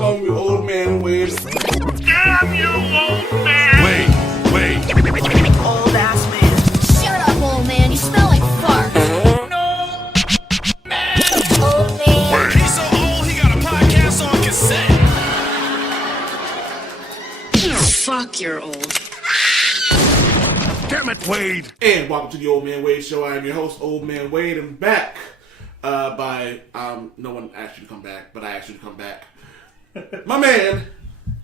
call me old man Wade. Damn you, old man! Wait. Old ass man. Shut up, old man. You smell like fart. No, man! Old man. He's so old, he got a podcast on cassette. Fuck, you're old. Damn it, Wade. And welcome to the Old Man Wade Show. I am your host, Old Man Wade, and back by no one asked you to come back, but I asked you to come back. My man,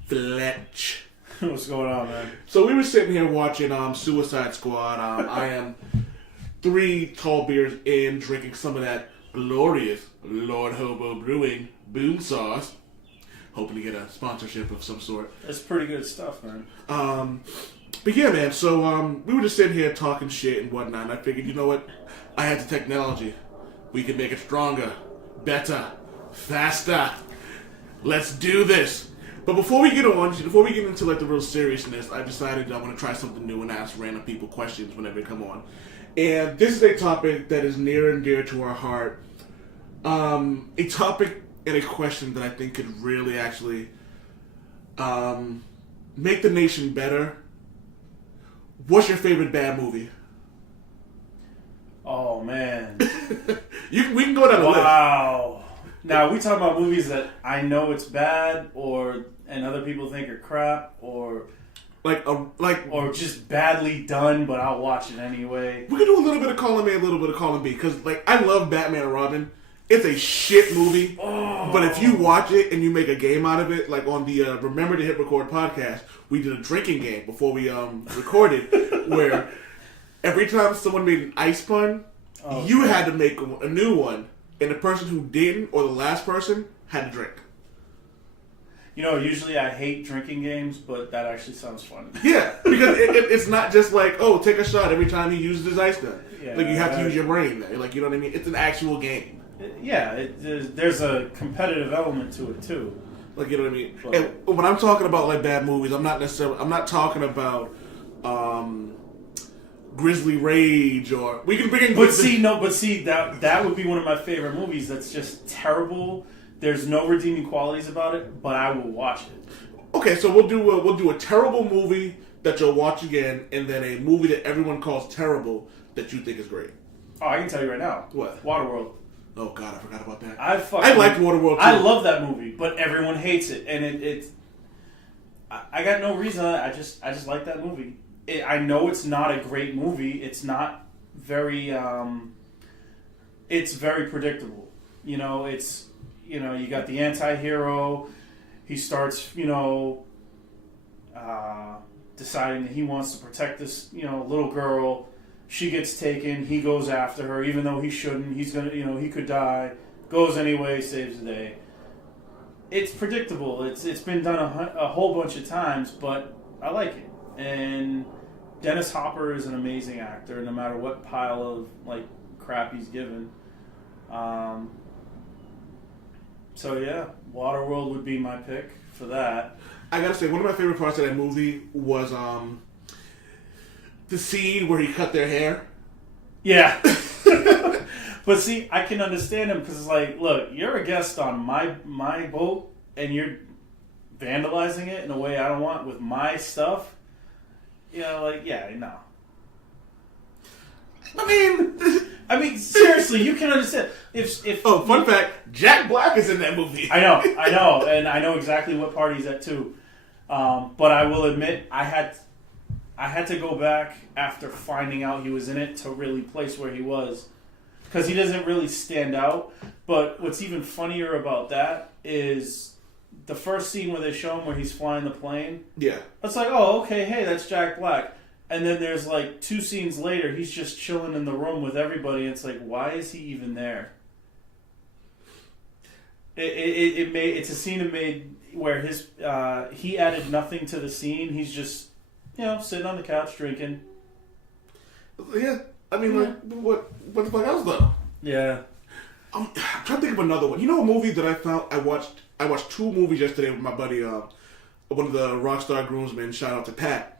Fletch. What's going on, man? So we were sitting here watching Suicide Squad. I am 3 tall beers in, drinking some of that glorious Lord Hobo Brewing Boom Sauce. Hoping to get a sponsorship of some sort. It's pretty good stuff, man. But yeah, man, so we were just sitting here talking shit and whatnot, and I figured, you know what? I had the technology. We can make it stronger, better, faster. Let's do this. But before we get into like the real seriousness, I decided I want to try something new and ask random people questions whenever they come on. And this is a topic that is near and dear to our heart. A topic and a question that I think could really actually make the nation better. What's your favorite bad movie? Oh, man. We can go down the list. Wow. Now, we talking about movies that I know it's bad, and other people think are crap, or just badly done, but I'll watch it anyway. We can do a little bit of column A, a little bit of column B, because I love Batman and Robin. It's a shit movie, but if you watch it and you make a game out of it, like on the Remember to Hit Record podcast, we did a drinking game before we recorded, where every time someone made an ice pun, you had to make a new one, and the person who didn't, or the last person, had to drink. You know, usually I hate drinking games, but that actually sounds fun. Yeah, because it's not just like, oh, take a shot every time he uses his ice gun. Yeah, like, you have to use your brain there. Like, you know what I mean? It's an actual game. Yeah, there's a competitive element to it, too. Like, you know what I mean? But, and when I'm talking about, like, bad movies, I'm not talking about Grizzly Rage, or we can bring in that would be one of my favorite movies that's just terrible. There's no redeeming qualities about it, but I will watch it. Okay, so we'll do a terrible movie that you'll watch again, and then a movie that everyone calls terrible that you think is great. Oh, I can tell you right now. What? Waterworld. Oh God, I forgot about that. I liked Waterworld too. I love that movie, but everyone hates it, and it's. I got no reason. I just like that movie. I know it's not a great movie. It's not very. It's very predictable. You know, you got the anti-hero. He starts, deciding that he wants to protect this, little girl. She gets taken. He goes after her, even though he shouldn't. He's gonna, he could die. Goes anyway, saves the day. It's predictable. It's been done a whole bunch of times, but I like it. And Dennis Hopper is an amazing actor, no matter what pile of crap he's given. So yeah, Waterworld would be my pick for that. I gotta say, one of my favorite parts of that movie was the scene where he cut their hair. Yeah. But see, I can understand him because it's like, look, you're a guest on my boat and you're vandalizing it in a way I don't want with my stuff. No. I mean, seriously, you can understand. Fun fact, Jack Black is in that movie. I know, and I know exactly what part he's at too. But I will admit, I had to go back after finding out he was in it to really place where he was. Because he doesn't really stand out. But what's even funnier about that is the first scene where they show him where he's flying the plane. Yeah. It's like, oh, okay, hey, that's Jack Black. And then there's 2 scenes later, he's just chilling in the room with everybody. And it's like, why is he even there? It's a scene it made where he added nothing to the scene. He's just, sitting on the couch drinking. Yeah. I mean, what the fuck else though? Yeah. I'm trying to think of another one. You know, a movie that I watched 2 movies yesterday with my buddy, one of the Rockstar Groomsmen. Shout out to Pat.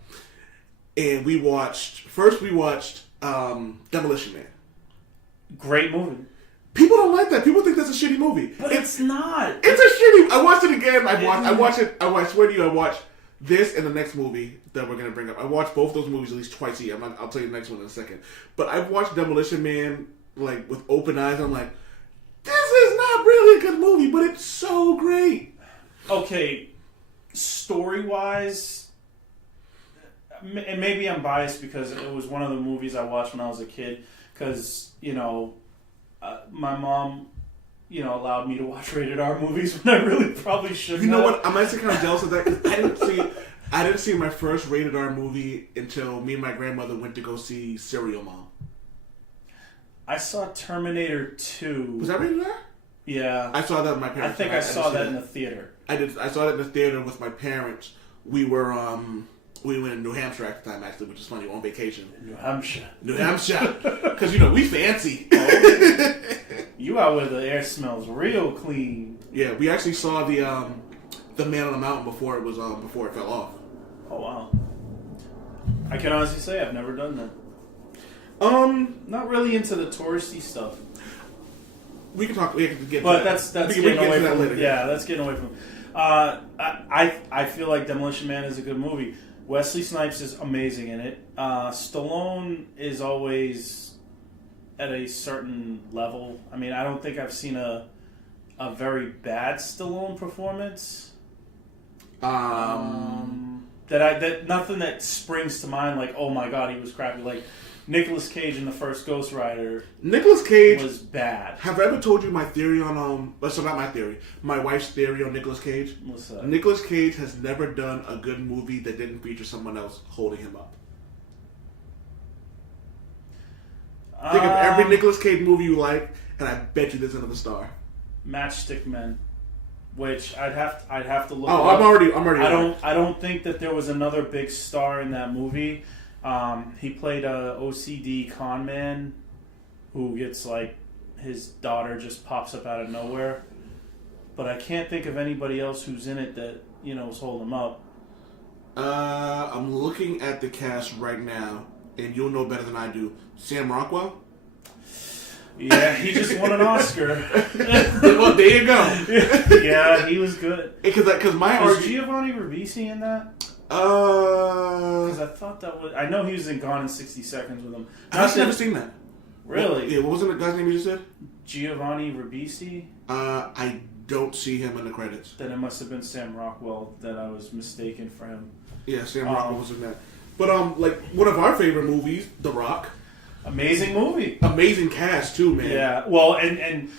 And we watched Demolition Man. Great movie. People don't like that. People think that's a shitty movie. But it's not. It's a shitty. I watched it again. I watched it. I swear to you, I watched this and the next movie that we're gonna bring up. I watched both those movies at least twice a year. I'll tell you the next one in a second. But I've watched Demolition Man like with open eyes. I'm like, this is not really a good movie, but it's so great. Okay, story-wise, and maybe I'm biased because it was one of the movies I watched when I was a kid. Because my mom, allowed me to watch rated R movies when I really probably shouldn't. You know what? I'm actually kind of jealous of that because I didn't see my first rated R movie until me and my grandmother went to go see Serial Mom. I saw Terminator 2. Was that rated R? Yeah. I saw that with my parents. I think I saw that in the theater. I saw that in the theater with my parents. We were we went in New Hampshire at the time, actually, which is funny, on vacation. New Hampshire. Because, we fancy. You out where the air smells real clean. Yeah, we actually saw the Man on the Mountain before it fell off. Oh, wow. I can honestly say I've never done that. Not really into the touristy stuff. We can talk. We can get. But to that's that. getting away from. Later. Yeah, that's getting away from. I feel like Demolition Man is a good movie. Wesley Snipes is amazing in it. Stallone is always at a certain level. I mean, I don't think I've seen a very bad Stallone performance. That nothing that springs to mind like, oh my god, he was crappy. Like Nicolas Cage in the first Ghost Rider. Nicolas Cage was bad. Have I ever told you my theory on so not my theory, my wife's theory on Nicolas Cage? What's that? Nicolas Cage has never done a good movie that didn't feature someone else holding him up. Think of every Nicolas Cage movie you like, and I bet you there's another star. Matchstick Men, which I'd have to look. Oh, up. I'm already. I don't think that there was another big star in that movie. He played a OCD con man who gets like his daughter just pops up out of nowhere. But I can't think of anybody else who's in it that was holding him up. I'm looking at the cast right now, and you'll know better than I do. Sam Rockwell. Yeah, he just won an Oscar. Well, there you go. Yeah, he was good. Because was Giovanni Ribisi in that? Because I thought that was. I know he was in Gone in 60 Seconds with him. I've never seen that. Really? What was the guy's name you just said? Giovanni Ribisi. I don't see him in the credits. Then it must have been Sam Rockwell that I was mistaken for him. Yeah, Sam Rockwell was in that. But like one of our favorite movies, The Rock. Amazing movie. Amazing cast too, man. Yeah. Well, and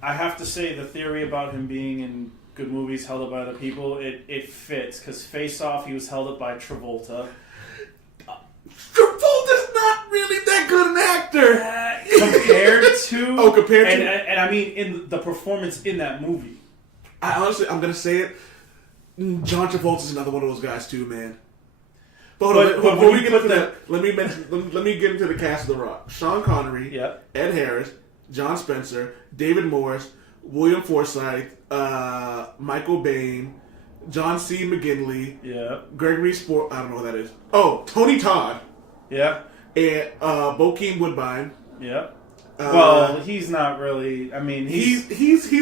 I have to say the theory about him being in good movies held up by other people, it fits because Face Off, he was held up by Travolta. Travolta's not really that good an actor compared to. Compared to. And I mean in the performance in that movie. I'm gonna say it. John Travolta's another one of those guys too, man. But before we get into that, let me get into the cast of The Rock. Sean Connery, yep. Ed Harris, John Spencer, David Morris, William Forsythe, Michael Biehn, John C. McGinley, yeah, Gregory Sport. I don't know who that is. Oh, Tony Todd, yeah, and Bokeem Woodbine. Yeah. Well, he's not really. I mean, he's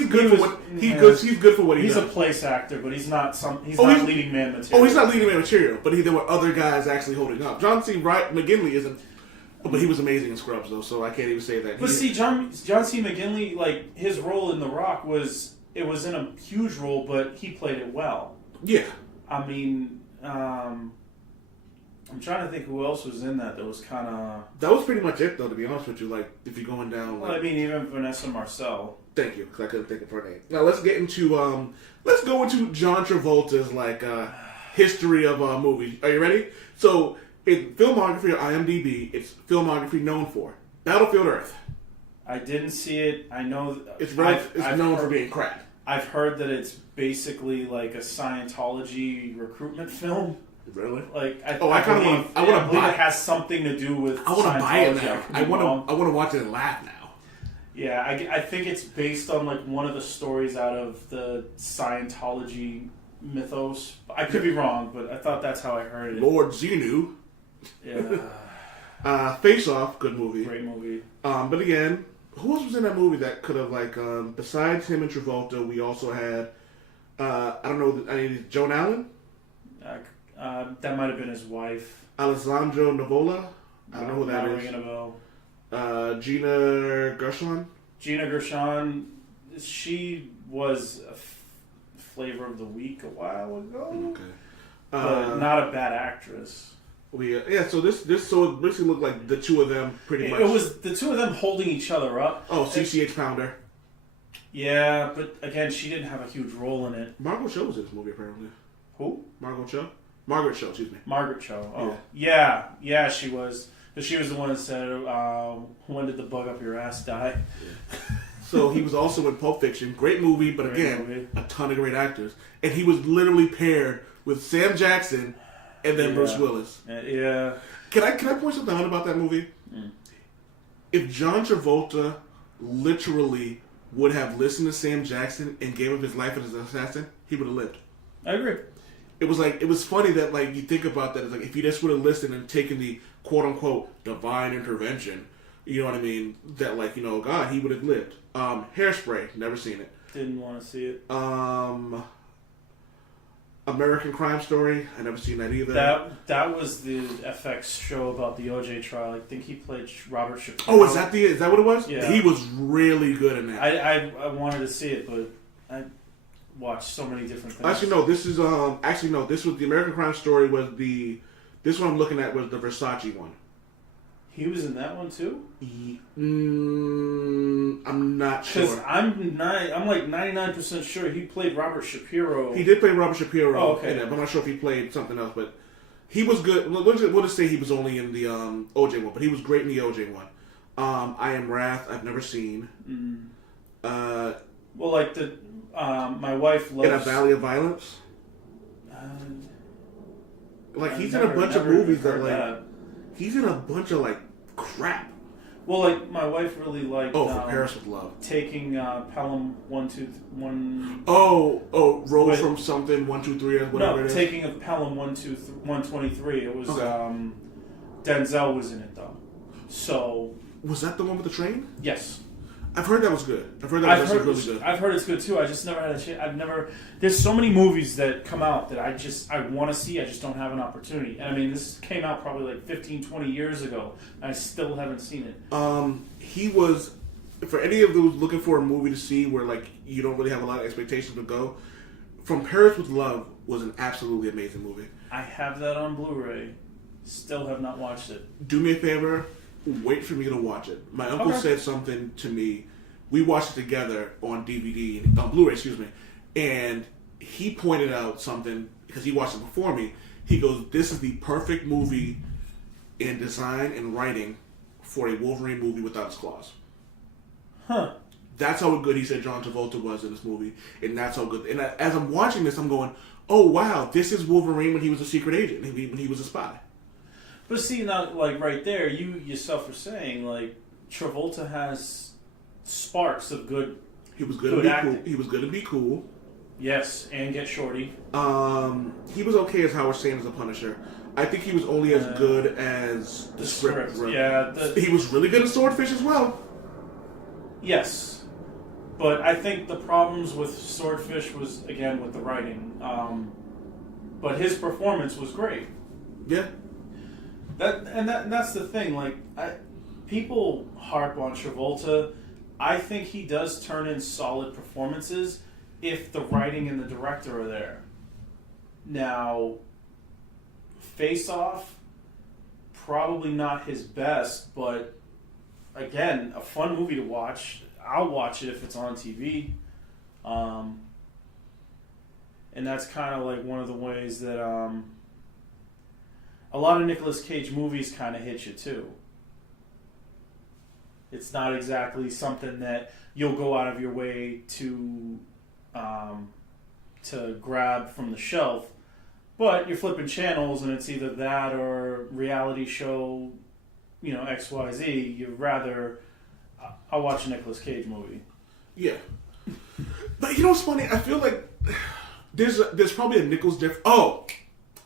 good for what he's good for what he does. He's a place actor, but he's not not leading man material. Oh, he's not leading man material, but there were other guys actually holding up. John C. McGinley isn't, but he was amazing in Scrubs though, so I can't even say that. But see, John C. McGinley, like his role in The Rock was in a huge role, but he played it well. Yeah. I mean, I'm trying to think who else was in that was kind of... That was pretty much it, though, to be honest with you. Like, if you're going down... Well, I mean, even Vanessa Marcel. Thank you, because I couldn't think of her name. Now, let's get into... let's go into John Travolta's, history of movies. Are you ready? So, in filmography or IMDb, it's filmography known for Battlefield Earth. I didn't see it. I know... It's known for being crap. I've heard that it's basically like a Scientology recruitment film. Really? Like, I want to buy it. Has something to do with. I want to buy it now. I want to watch it and laugh now. Yeah, I think it's based on like one of the stories out of the Scientology mythos. I could be wrong, but I thought that's how I heard it. Lord Xenu. Yeah. Face Off, good movie. Great movie. But again, who else was in that movie that could have besides him and Travolta, we also had I don't know, Joan Allen, That might have been his wife. Alessandro Nivola. I don't know who that Not is. ringing a bell. Gina Gershon. Gina Gershon, she was a flavor of the week a while ago. Okay. But not a bad actress. So this it basically looked like the two of them pretty much. It was the two of them holding each other up. Oh, CCH Pounder. Yeah, but again, she didn't have a huge role in it. Margot Cho was in this movie apparently. Who? Margot Cho. Margaret Cho, excuse me. Margaret Cho. Oh, yeah, she was. But she was the one that said, "When did the bug up your ass die?" Yeah. So he was also in Pulp Fiction. Great movie, but a ton of great actors. And he was literally paired with Sam Jackson and then Bruce Willis. Yeah. Can I point something out about that movie? If John Travolta literally would have listened to Sam Jackson and gave up his life as an assassin, he would have lived. I agree. It was funny that you think about that. It's like if he just would have listened and taken the quote unquote divine intervention, you know what I mean? That God, he would have lived. Hairspray, never seen it. Didn't want to see it. American Crime Story, I never seen that either. That was the FX show about the OJ trial. I think he played Robert Shapiro. Oh, is that what it was? Yeah. He was really good in that. I wanted to see it, but I watched so many different things. Actually, no. This is this was the American Crime Story. This one I'm looking at was the Versace one. He was in that one too. I'm not sure. Because I'm like 99% sure he played Robert Shapiro. He did play Robert Shapiro. Oh, okay. I'm not sure if he played something else, but he was good. We'll just say he was only in the OJ one, but he was great in the OJ one. I Am Wrath, I've never seen. Well, like my wife loves... In a Valley of Violence? He's in a bunch of movies that. He's in a bunch of crap. Well, like my wife really liked. For Paris with Love. Taking Pelham 121. Road from something 123 or whatever it is. Taking of Pelham 123. It was Denzel was in it though. So was that the one with the train? Yes. I've heard that was good. I've heard that was really good. I've heard it's good too. I just never had a chance. There's so many movies that come out that I want to see. I just don't have an opportunity. And I mean, this came out probably 15, 20 years ago. And I still haven't seen it. He was, for any of those looking for a movie to see where you don't really have a lot of expectations to go, From Paris with Love was an absolutely amazing movie. I have that on Blu-ray. Still have not watched it. Do me a favor. Wait for me to watch it. My uncle said something to me. We watched it together on DVD, on Blu-ray, excuse me. And he pointed out something, because he watched it before me. He goes, this is the perfect movie in design and writing for a Wolverine movie without his claws. Huh. That's how good he said John Travolta was in this movie. And that's how good. And as I'm watching this, I'm going, oh, wow, this is Wolverine when he was a secret agent, when he was a spy. But see, now, right there, you yourself were saying, Travolta has sparks of good. He was good to be cool. He was good to be cool. Yes, and get shorty. He was okay as Howard Stern as the Punisher. I think he was only as good as the script. Yeah, he was really good at Swordfish as well. Yes, but I think the problems with Swordfish was again with the writing. But his performance was great. Yeah. That's the thing. People harp on Travolta. I think he does turn in solid performances if the writing and the director are there. Now, Face Off, probably not his best, but again, a fun movie to watch. I'll watch it if it's on TV. And that's kind of one of the ways that a lot of Nicolas Cage movies kind of hit you too. It's not exactly something that you'll go out of your way to grab from the shelf, but you're flipping channels and it's either that or reality show, XYZ. You'd rather I'll watch a Nicolas Cage movie. Yeah, but what's funny? I feel like there's probably a Nicolas difference. Oh,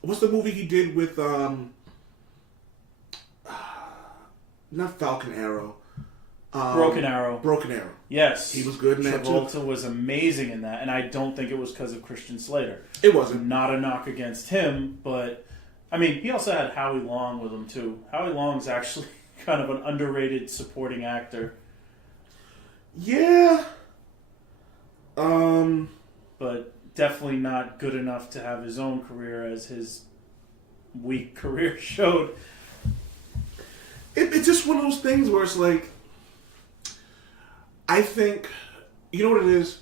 what's the movie he did with not Falcon Arrow? Broken Arrow. Broken Arrow. Yes. He was good in that, too. Travolta was amazing in that, and I don't think it was because of Christian Slater. It wasn't. Not a knock against him, but, I mean, he also had Howie Long with him, too. Howie Long's actually kind of an underrated supporting actor. Yeah. But definitely not good enough to have his own career, as his weak career showed. It's just one of those things where it's like, I think, you know what it is?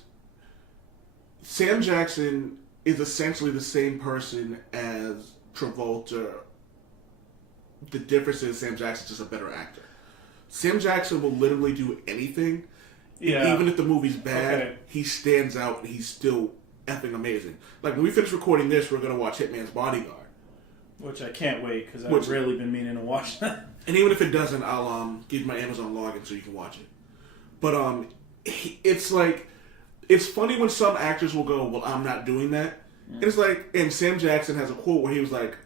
Sam Jackson is essentially the same person as Travolta. The difference is Sam Jackson's just a better actor. Sam Jackson will literally do anything. Yeah. Even if the movie's bad, Okay. he stands out and he's still effing amazing. Like, when we finish recording this, we're going to watch Hitman's Bodyguard. Which I can't wait, because I've really been meaning to watch that. And even if it doesn't, I'll give you my Amazon login so you can watch it. But it's like, it's funny when some actors will go, well, I'm not doing that. And it's like, and Sam Jackson has a quote where he was like,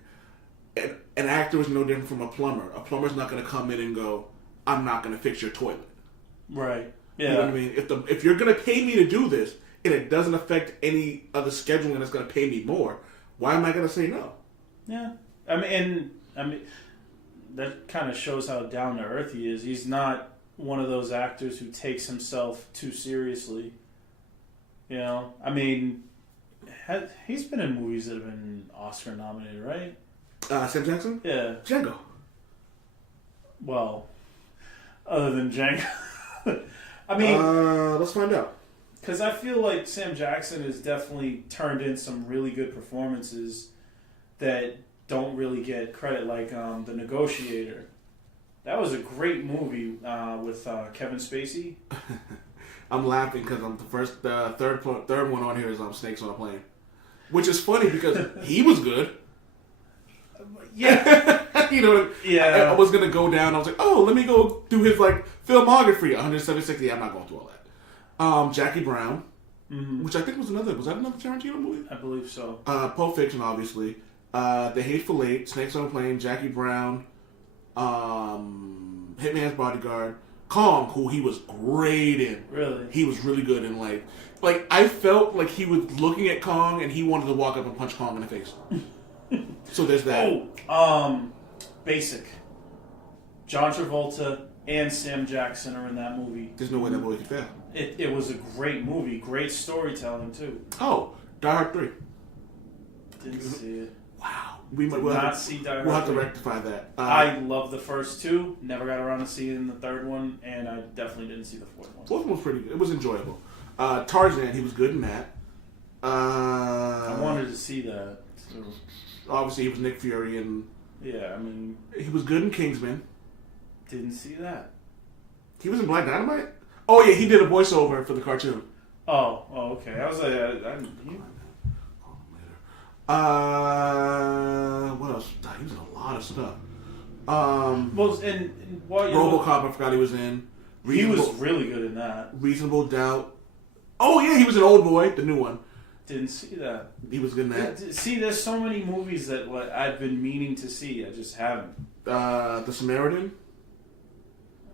an actor is no different from a plumber. A plumber's not going to come in and go, I'm not going to fix your toilet. Right. Yeah. You know what I mean? If you're going to pay me to do this, and it doesn't affect any other scheduling that's going to pay me more, why am I going to say no? Yeah. I mean, that kind of shows how down to earth he is. He's not one of those actors who takes himself too seriously. You know, I mean, he's been in movies that have been Oscar nominated, right? Sam Jackson? Yeah. Django. Well, other than Django. I mean, let's find out. Because I feel like Sam Jackson has definitely turned in some really good performances that don't really get credit, like The Negotiator. That was a great movie with Kevin Spacey. I'm laughing because the third one on here is Snakes on a Plane, which is funny because he was good. Yeah, you know. Yeah, I was gonna go down. I was like, oh, let me go do his like filmography. 176. Yeah, I'm not going through all that. Jackie Brown, which I think was that another Tarantino movie? I believe so. Pulp Fiction, obviously. The Hateful Eight, Snakes on a Plane, Jackie Brown, Hitman's Bodyguard, Kong, who he was great in. Really? He was really good in, like I felt like he was looking at Kong and he wanted to walk up and punch Kong in the face. So there's that. Basic. John Travolta and Sam Jackson are in that movie. There's no way that movie could fail. It was a great movie. Great storytelling, too. Oh, Die Hard 3. Didn't see it. Wow. We'll see Die Hard We'll have to 3. rectify that. I love the first two. Never got around to seeing the third one, and I definitely didn't see the fourth one. Fourth one was pretty good. It was enjoyable. Tarzan, he was good in that. I wanted to see that. So. Obviously, he was Nick Fury, and Yeah, I mean... he was good in Kingsman. Didn't see that. He was in Black Dynamite? Oh, yeah, he did a voiceover for the cartoon. Oh, okay. I was like... What else? He was in a lot of stuff. Well, and while you RoboCop, I forgot he was in. he was really good in that. Reasonable Doubt. Oh, yeah, he was an Old Boy, the new one. Didn't see that. He was good in that. See, there's so many movies that I've been meaning to see. I just haven't. The Samaritan.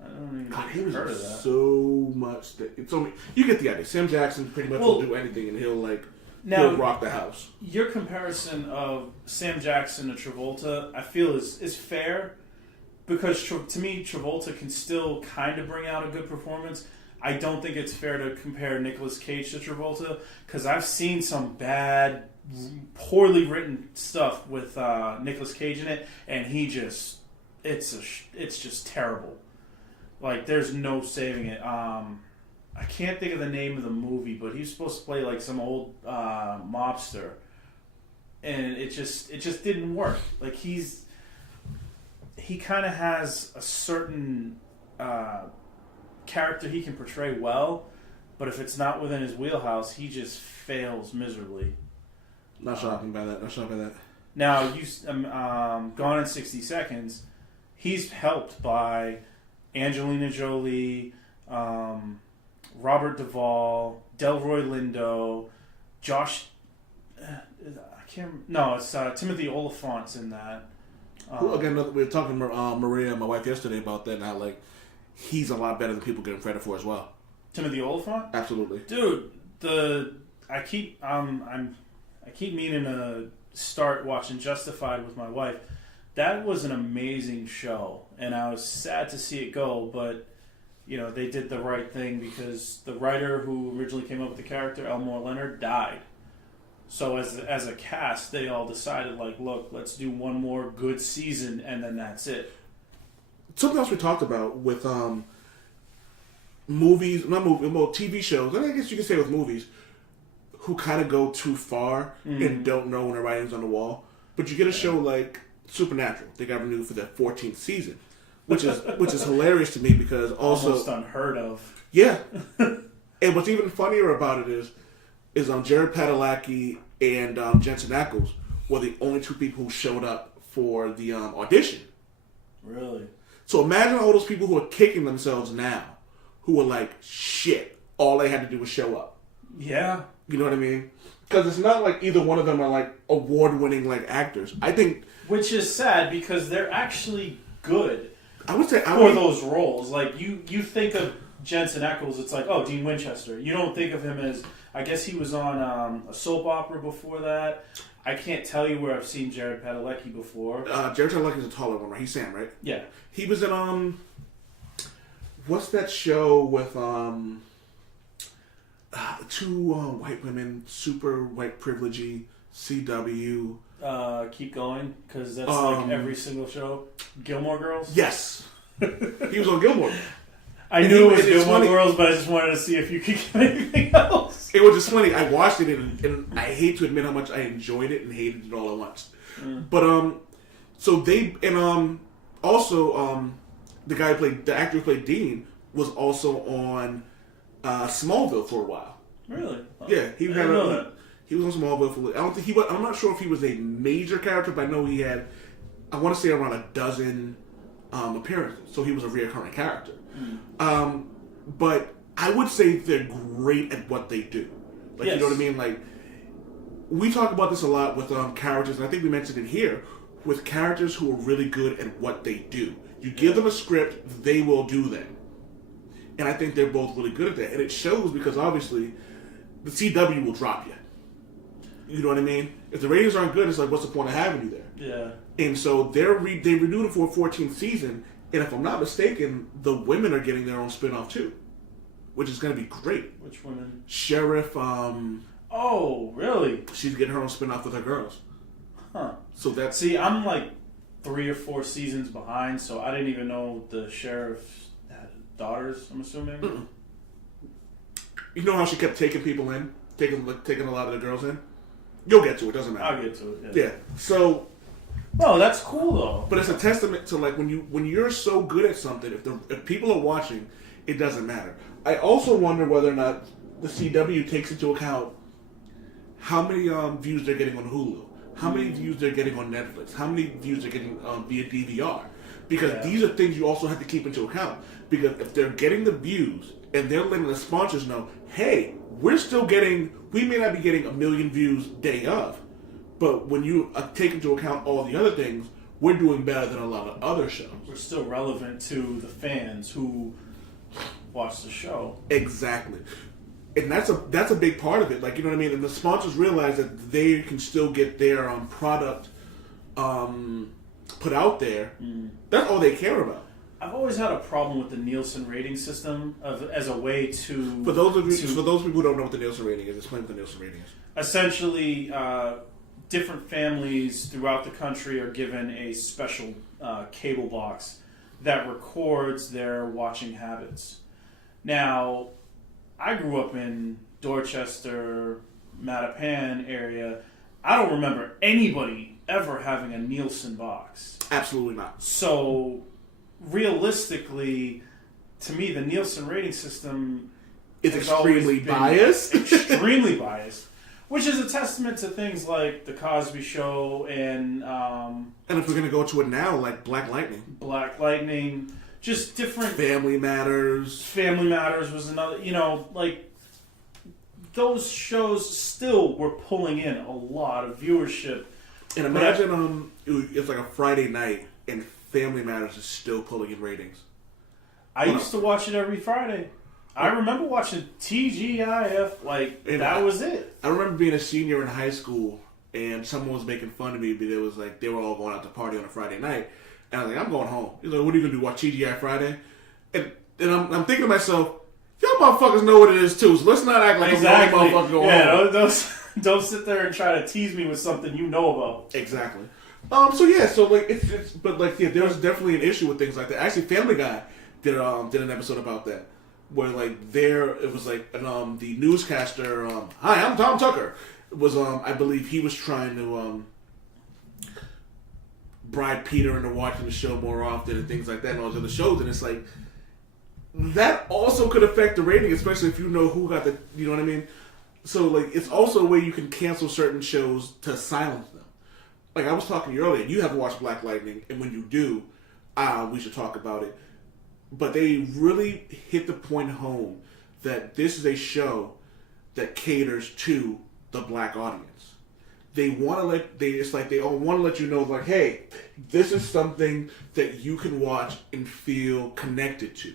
I don't even God, he was heard in of that. so much. You get the idea. Sam Jackson pretty much will do anything, and he'll rock the house. Your comparison of Sam Jackson to Travolta, I feel is fair, because to me, Travolta can still kind of bring out a good performance. I don't think it's fair to compare Nicolas Cage to Travolta, because I've seen some bad, poorly written stuff with Nicolas Cage in it, and it's just terrible. Like, there's no saving it. I can't think of the name of the movie, but he was supposed to play like some old mobster, and it just didn't work. Like, he kind of has a certain character he can portray well, but if it's not within his wheelhouse, he just fails miserably. Not shocking by that. Now, Gone in 60 Seconds, he's helped by Angelina Jolie, Robert Duvall, Delroy Lindo, Josh. It's Timothy Olyphant's in that. Again, we were talking to Maria, my wife, yesterday about that. And how he's a lot better than people give him credit for as well. Timothy Olyphant? Absolutely. Dude, I keep meaning to start watching Justified with my wife. That was an amazing show, and I was sad to see it go, but they did the right thing because the writer who originally came up with the character, Elmore Leonard, died. So as a cast, they all decided, like, look, let's do one more good season, and then that's it. Something else we talked about with TV shows, and I guess you could say with movies, who kind of go too far and don't know when the writing's on the wall. But you get a show like Supernatural. They got renewed for their 14th season, which is hilarious to me because also almost unheard of. Yeah, and what's even funnier about it is Jared Padalecki and Jensen Ackles were the only two people who showed up for the audition. Really? So imagine all those people who are kicking themselves now, who are like, shit, all they had to do was show up. Yeah. You know what I mean? Because it's not like either one of them are like award-winning like actors. I think, which is sad because they're actually good. I would say for those roles. Like you think of Jensen Ackles, it's like, oh, Dean Winchester. You don't think of him as. I guess he was on a soap opera before that. I can't tell you where I've seen Jared Padalecki before. Jared Padalecki's a taller one, right? He's Sam, right? Yeah. He was in what's that show with two white women, super white privilegey, CW. Keep going, because that's like every single show. Gilmore Girls? Yes. He was on Gilmore. I knew it was Gilmore Girls, but I just wanted to see if you could get anything else. It was just funny. I watched it, and I hate to admit how much I enjoyed it and hated it all at once. But so they also the actor who played Dean was also on Smallville for a while. Really? Yeah, he was on Smallville for. I don't think he was. I'm not sure if he was a major character, but I know he had. I want to say around a dozen appearances, so he was a recurring character. But I would say they're great at what they do. Like, yes. You know what I mean? Like, we talk about this a lot with characters, and I think we mentioned it here, with characters who are really good at what they do. You give them a script, they will do that. And I think they're both really good at that. And it shows because, obviously, the CW will drop you. You know what I mean? If the ratings aren't good, it's like, what's the point of having you there? Yeah. And so they renewed it for a 14th season, and if I'm not mistaken, the women are getting their own spinoff too, which is going to be great. Which women? Sheriff. Oh, really? She's getting her own spinoff with her girls. Huh. So that's. See, I'm like 3 or 4 seasons behind, so I didn't even know the sheriff's daughters. I'm assuming. Mm-mm. You know how she kept taking people in, taking a lot of the girls in. You'll get to it. Doesn't matter. I'll get to it. Yeah. So. Oh, that's cool though. But it's a testament to like when you're so good at something, if people are watching, it doesn't matter. I also wonder whether or not the CW takes into account how many views they're getting on Hulu, how many views they're getting on Netflix, how many views they're getting via DVR, because these are things you also have to keep into account. Because if they're getting the views and they're letting the sponsors know, hey, we may not be getting 1 million views day of. But when you take into account all the other things, we're doing better than a lot of other shows. We're still relevant to the fans who watch the show. Exactly. And that's a big part of it. Like, you know what I mean? And the sponsors realize that they can still get their product put out there. That's all they care about. I've always had a problem with the Nielsen rating system as a way to... For those people who don't know what the Nielsen rating is, explain what the Nielsen rating is. Essentially... different families throughout the country are given a special cable box that records their watching habits. Now, I grew up in Dorchester, Mattapan area. I don't remember anybody ever having a Nielsen box. Absolutely not. So, realistically, to me, the Nielsen rating system is extremely biased. Extremely biased. Which is a testament to things like The Cosby Show and if we're going to go to it now, like Black Lightning, just different... Family Matters was another, like, those shows still were pulling in a lot of viewership. And imagine it's like a Friday night and Family Matters is still pulling in ratings. I used to watch it every Friday. I remember watching TGIF, that was it. I remember being a senior in high school, and someone was making fun of me because it was like they were all going out to party on a Friday night, and I was like, I'm going home. He's like, what are you gonna do? Watch TGI Friday? And I'm thinking to myself, y'all motherfuckers know what it is too, so let's not act like Exactly. I'm motherfucker going home. Don't sit there and try to tease me with something you know about. Exactly. There was definitely an issue with things like that. Actually, Family Guy did an episode about that, where it was the newscaster. Hi, I'm Tom Tucker. Was I believe he was trying to bribe Peter into watching the show more often and things like that, and all those other shows, and it's like that also could affect the rating, especially if you know who got the. You know what I mean? So it's also a way you can cancel certain shows to silence them. Like I was talking to you earlier, you haven't watched Black Lightning, and when you do, we should talk about it. But they really hit the point home that this is a show that caters to the black audience. They want to they all want to let you know, like, hey, this is something that you can watch and feel connected to.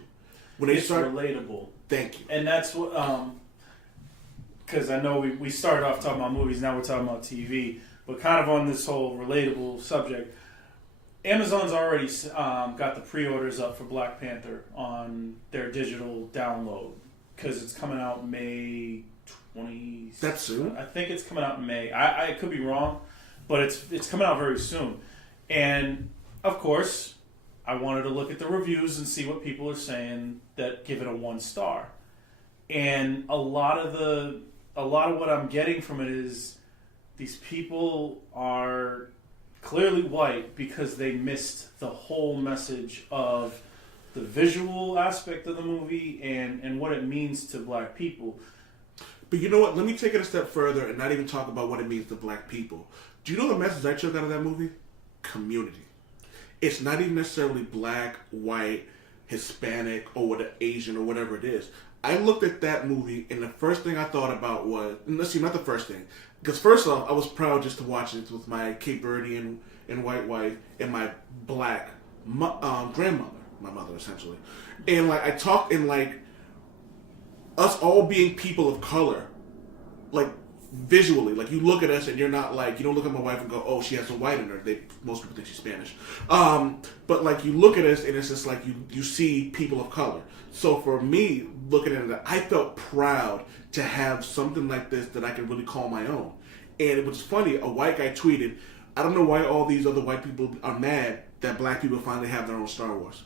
When they it's relatable. Thank you. And that's what, because I know we started off talking about movies, now we're talking about TV, but kind of on this whole relatable subject. Amazon's already got the pre-orders up for Black Panther on their digital download because it's coming out May 20th. That's soon? I think it's coming out in May. I could be wrong, but it's coming out very soon. And of course, I wanted to look at the reviews and see what people are saying that give it a 1 star. And a lot of what I'm getting from it is these people are clearly white because they missed the whole message of the visual aspect of the movie and what it means to black people. But you know what? Let me take it a step further and not even talk about what it means to black people. Do you know the message I took out of that movie? Community. It's not even necessarily black, white, Hispanic, or Asian, or whatever it is. I looked at that movie, and the first thing I thought about was... Let's see, not the first thing. Because first off, I was proud just to watch it with my Cape Verdean and white wife and my black grandmother, my mother, essentially. And, I talked in, us all being people of color, visually, you look at us and you're not you don't look at my wife and go, oh, she has some white in her. Most people think she's Spanish. But you look at us and it's just you see people of color. So for me, looking at it, I felt proud to have something like this that I can really call my own. And it was funny, a white guy tweeted, I don't know why all these other white people are mad that black people finally have their own Star Wars.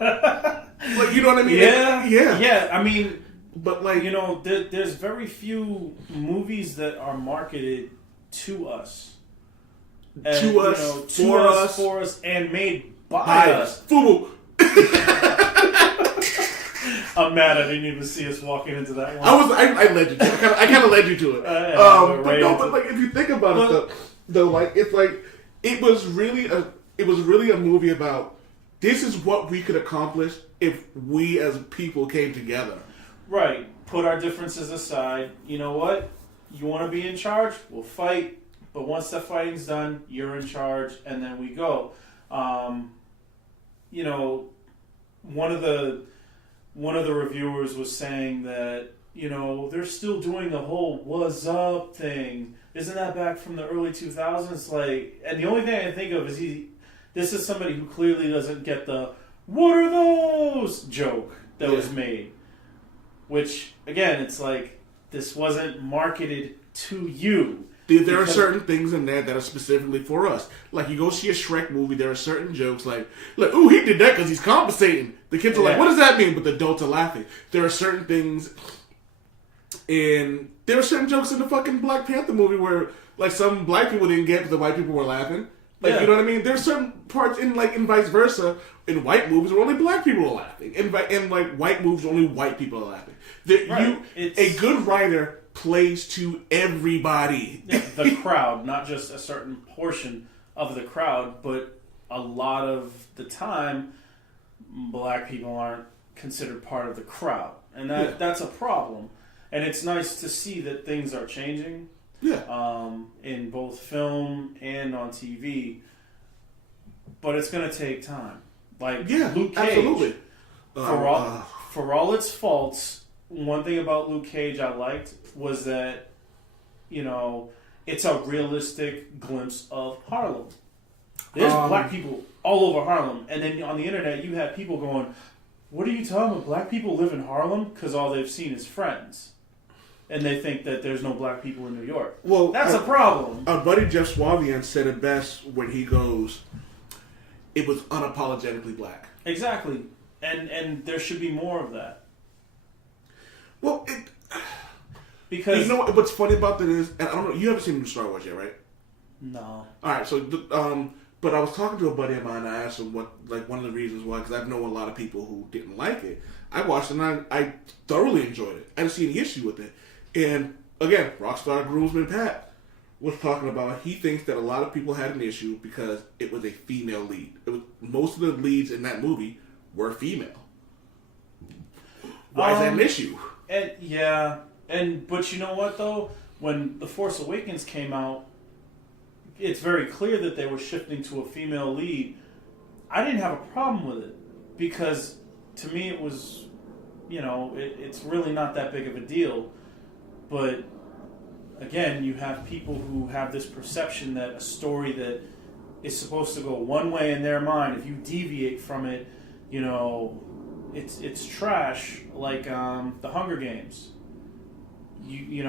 You know what I mean? Yeah. I mean, but there's very few movies that are marketed to us, for us, and made by us. FUBU. I'm mad I didn't even see us walking into that one. I led you to it. I kind of led you to it. But if you think about it, though, it was really a movie about this is what we could accomplish if we as people came together. Right. Put our differences aside. You know what? You want to be in charge? We'll fight. But once the fighting's done, you're in charge, and then we go. One of the reviewers was saying that, they're still doing the whole "what's up" thing. Isn't that back from the early 2000s? And the only thing I can think of is this is somebody who clearly doesn't get the "what are those" joke that was made. Which, again, it's this wasn't marketed to you. There are certain things in there that are specifically for us. You go see a Shrek movie, there are certain jokes ooh, he did that because he's compensating. The kids are what does that mean? But the adults are laughing. There are certain things there are certain jokes in the fucking Black Panther movie where, some black people didn't get, but the white people were laughing. You know what I mean? There's certain parts in vice versa in white movies where only black people are laughing. In white movies, only white people are laughing. A good writer plays to everybody. The crowd, not just a certain portion of the crowd, but a lot of the time, black people aren't considered part of the crowd. And that's a problem. And it's nice to see that things are changing. Yeah. In both film and on TV. But it's going to take time. Like Yeah, Luke Cage, absolutely. for all its faults, one thing about Luke Cage I liked was that, it's a realistic glimpse of Harlem. There's black people all over Harlem, and then on the internet you have people going, "What are you talking about? Black people live in Harlem?" Because all they've seen is Friends, and they think that there's no black people in New York. Well, that's a problem. Our buddy Jeff Swavian said it best when he goes, "It was unapologetically black." Exactly, and there should be more of that. Well, because you know what's funny about that is, and I don't know, you haven't seen the Star Wars yet, right? No. All right, so but I was talking to a buddy of mine. I asked him one of the reasons why, because I know a lot of people who didn't like it. I watched it and I thoroughly enjoyed it. I didn't see any issue with it. And again, Rockstar groomsman Pat was talking about he thinks that a lot of people had an issue because it was a female lead. Most of the leads in that movie were female. Why is that an issue? But you know what though? When The Force Awakens came out, it's very clear that they were shifting to a female lead. I didn't have a problem with it because to me it was, it's really not that big of a deal. But again, you have people who have this perception that a story that is supposed to go one way in their mind, if you deviate from it, it's trash. Like the Hunger Games. These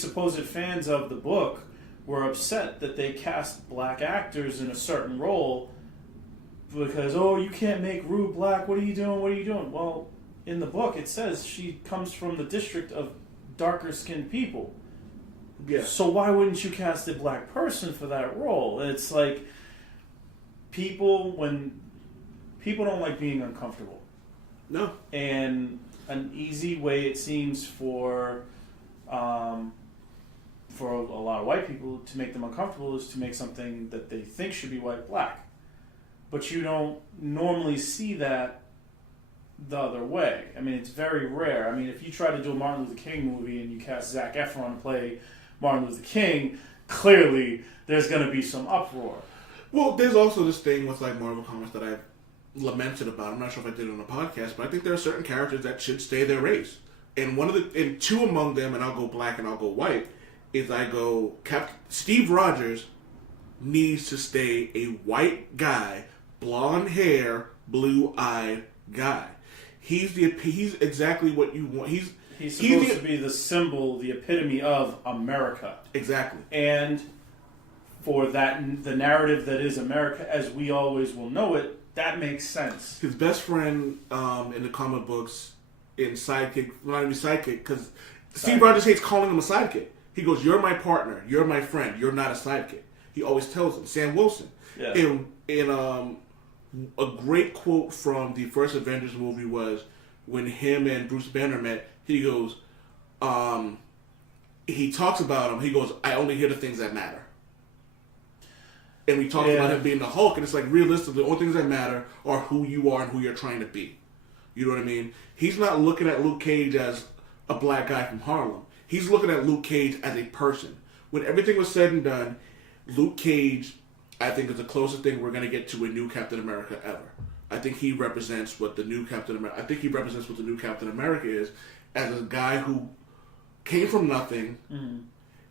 supposed fans of the book were upset that they cast black actors in a certain role because, you can't make Rue black. What are you doing? Well, in the book it says she comes from the district of darker skinned people. Yeah. So why wouldn't you cast a black person for that role? It's like when people don't like being uncomfortable. No. And an easy way it seems for a lot of white people to make them uncomfortable is to make something that they think should be white black. But you don't normally see that the other way. I mean, it's very rare. I mean, if you try to do a Martin Luther King movie and you cast Zac Efron to play Martin Luther King, clearly there's going to be some uproar. Well, there's also this thing with like Marvel Comics that I've lamented about. I'm not sure if I did it on a podcast, but I think there are certain characters that should stay their race. And two among them, and I'll go black and I'll go white, is Steve Rogers needs to stay a white guy, blonde hair, blue-eyed guy. He's exactly what you want. He's supposed to be the symbol, the epitome of America. Exactly. And for the narrative that is America as we always will know it, that makes sense. His best friend in the comic books, in Sidekick, not even Sidekick, because Steve Rogers hates calling him a sidekick. He goes, "You're my partner. You're my friend. You're not a sidekick." He always tells him. Sam Wilson. Yeah. And a great quote from the first Avengers movie was when him and Bruce Banner met. He goes, he talks about him. He goes, "I only hear the things that matter." And we talked about him being the Hulk, and it's like realistically, the only things that matter are who you are and who you're trying to be. You know what I mean? He's not looking at Luke Cage as a black guy from Harlem. He's looking at Luke Cage as a person. When everything was said and done, Luke Cage, I think, is the closest thing we're going to get to a new Captain America ever. I think he represents what the new Captain America. I think he represents what the new Captain America is, as a guy who came from nothing,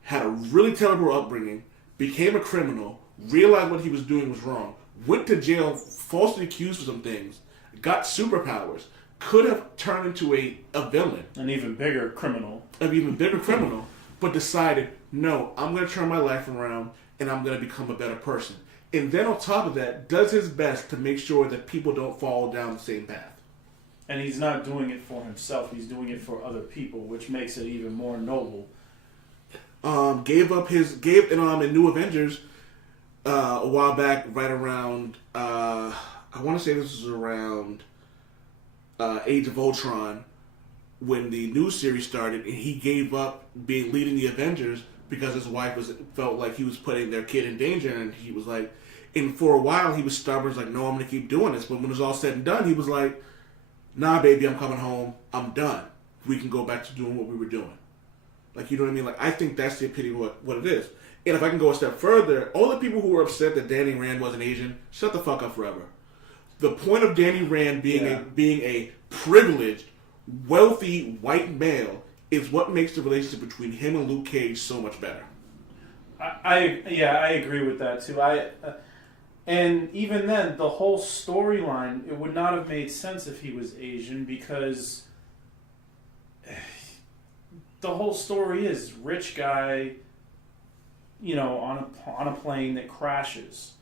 had a really terrible upbringing, became a criminal, realized what he was doing was wrong, went to jail, falsely accused of some things, got superpowers, could have turned into a villain. An even bigger criminal. But decided, no, I'm going to turn my life around and I'm going to become a better person. And then on top of that, does his best to make sure that people don't fall down the same path. And he's not doing it for himself, he's doing it for other people, which makes it even more noble. In New Avengers, a while back, right around, I want to say this was around Age of Ultron, when the new series started, and he gave up leading the Avengers because his wife felt like he was putting their kid in danger, and he was like, and for a while he was stubborn, like, no, I'm going to keep doing this. But when it was all said and done, he was like, nah, baby, I'm coming home. I'm done. We can go back to doing what we were doing. Like, you know what I mean? Like, I think that's the epitome of what it is. And if I can go a step further, all the people who were upset that Danny Rand wasn't Asian, shut the fuck up forever. The point of Danny Rand being a privileged, wealthy white male is what makes the relationship between him and Luke Cage so much better. I agree with that too. And even then, the whole storyline, it would not have made sense if he was Asian, because the whole story is rich guy, on a plane that crashes.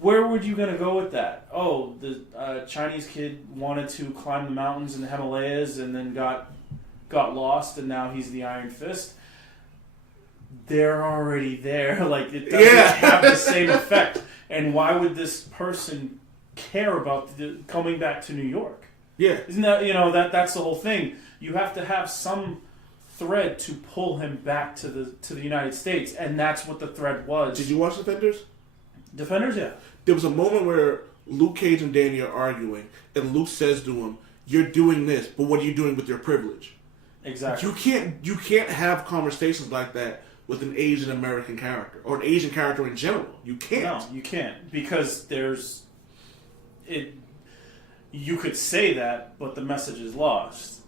Where would you gonna go with that? Oh, the Chinese kid wanted to climb the mountains in the Himalayas and then got lost, and now he's the Iron Fist. They're already there. Like, it doesn't have the same effect. And why would this person care about coming back to New York? Yeah, isn't that that's the whole thing? You have to have some thread to pull him back to the United States, and that's what the thread was. Did you watch Defenders? Defenders, yeah. There was a moment where Luke Cage and Danny are arguing, and Luke says to him, "You're doing this, but what are you doing with your privilege?" Exactly. You can't have conversations like that with an Asian American character or an Asian character in general. You can't. No, you can't, because you could say that, but the message is lost,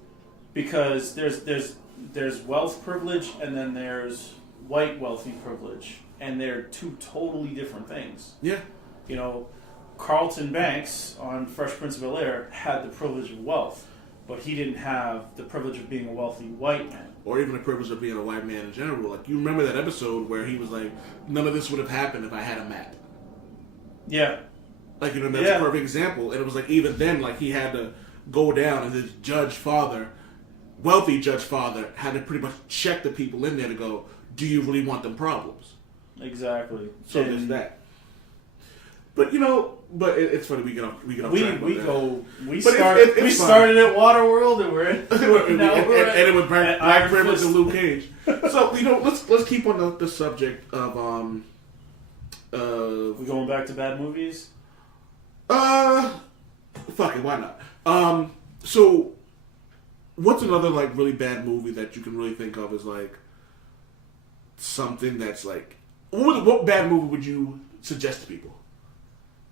because there's wealth privilege, and then there's white wealthy privilege, and they're two totally different things. Yeah. Carlton Banks on Fresh Prince of Bel-Air had the privilege of wealth, but he didn't have the privilege of being a wealthy white man. Or even the privilege of being a white man in general. Like, you remember that episode where he was like, none of this would have happened if I had a map. Yeah. Like, that's a perfect example. And it was like, even then, like, he had to go down, and his wealthy judge father, had to pretty much check the people in there to go, do you really want them problems? Exactly. So there's that. But it's funny, we started at Waterworld, and we're and it was Black Privilege and Luke Cage. So let's keep on the subject of we going back to bad movies. Fuck it, why not? So what's another like really bad movie that you can really think of as like something that's like what bad movie would you suggest to people?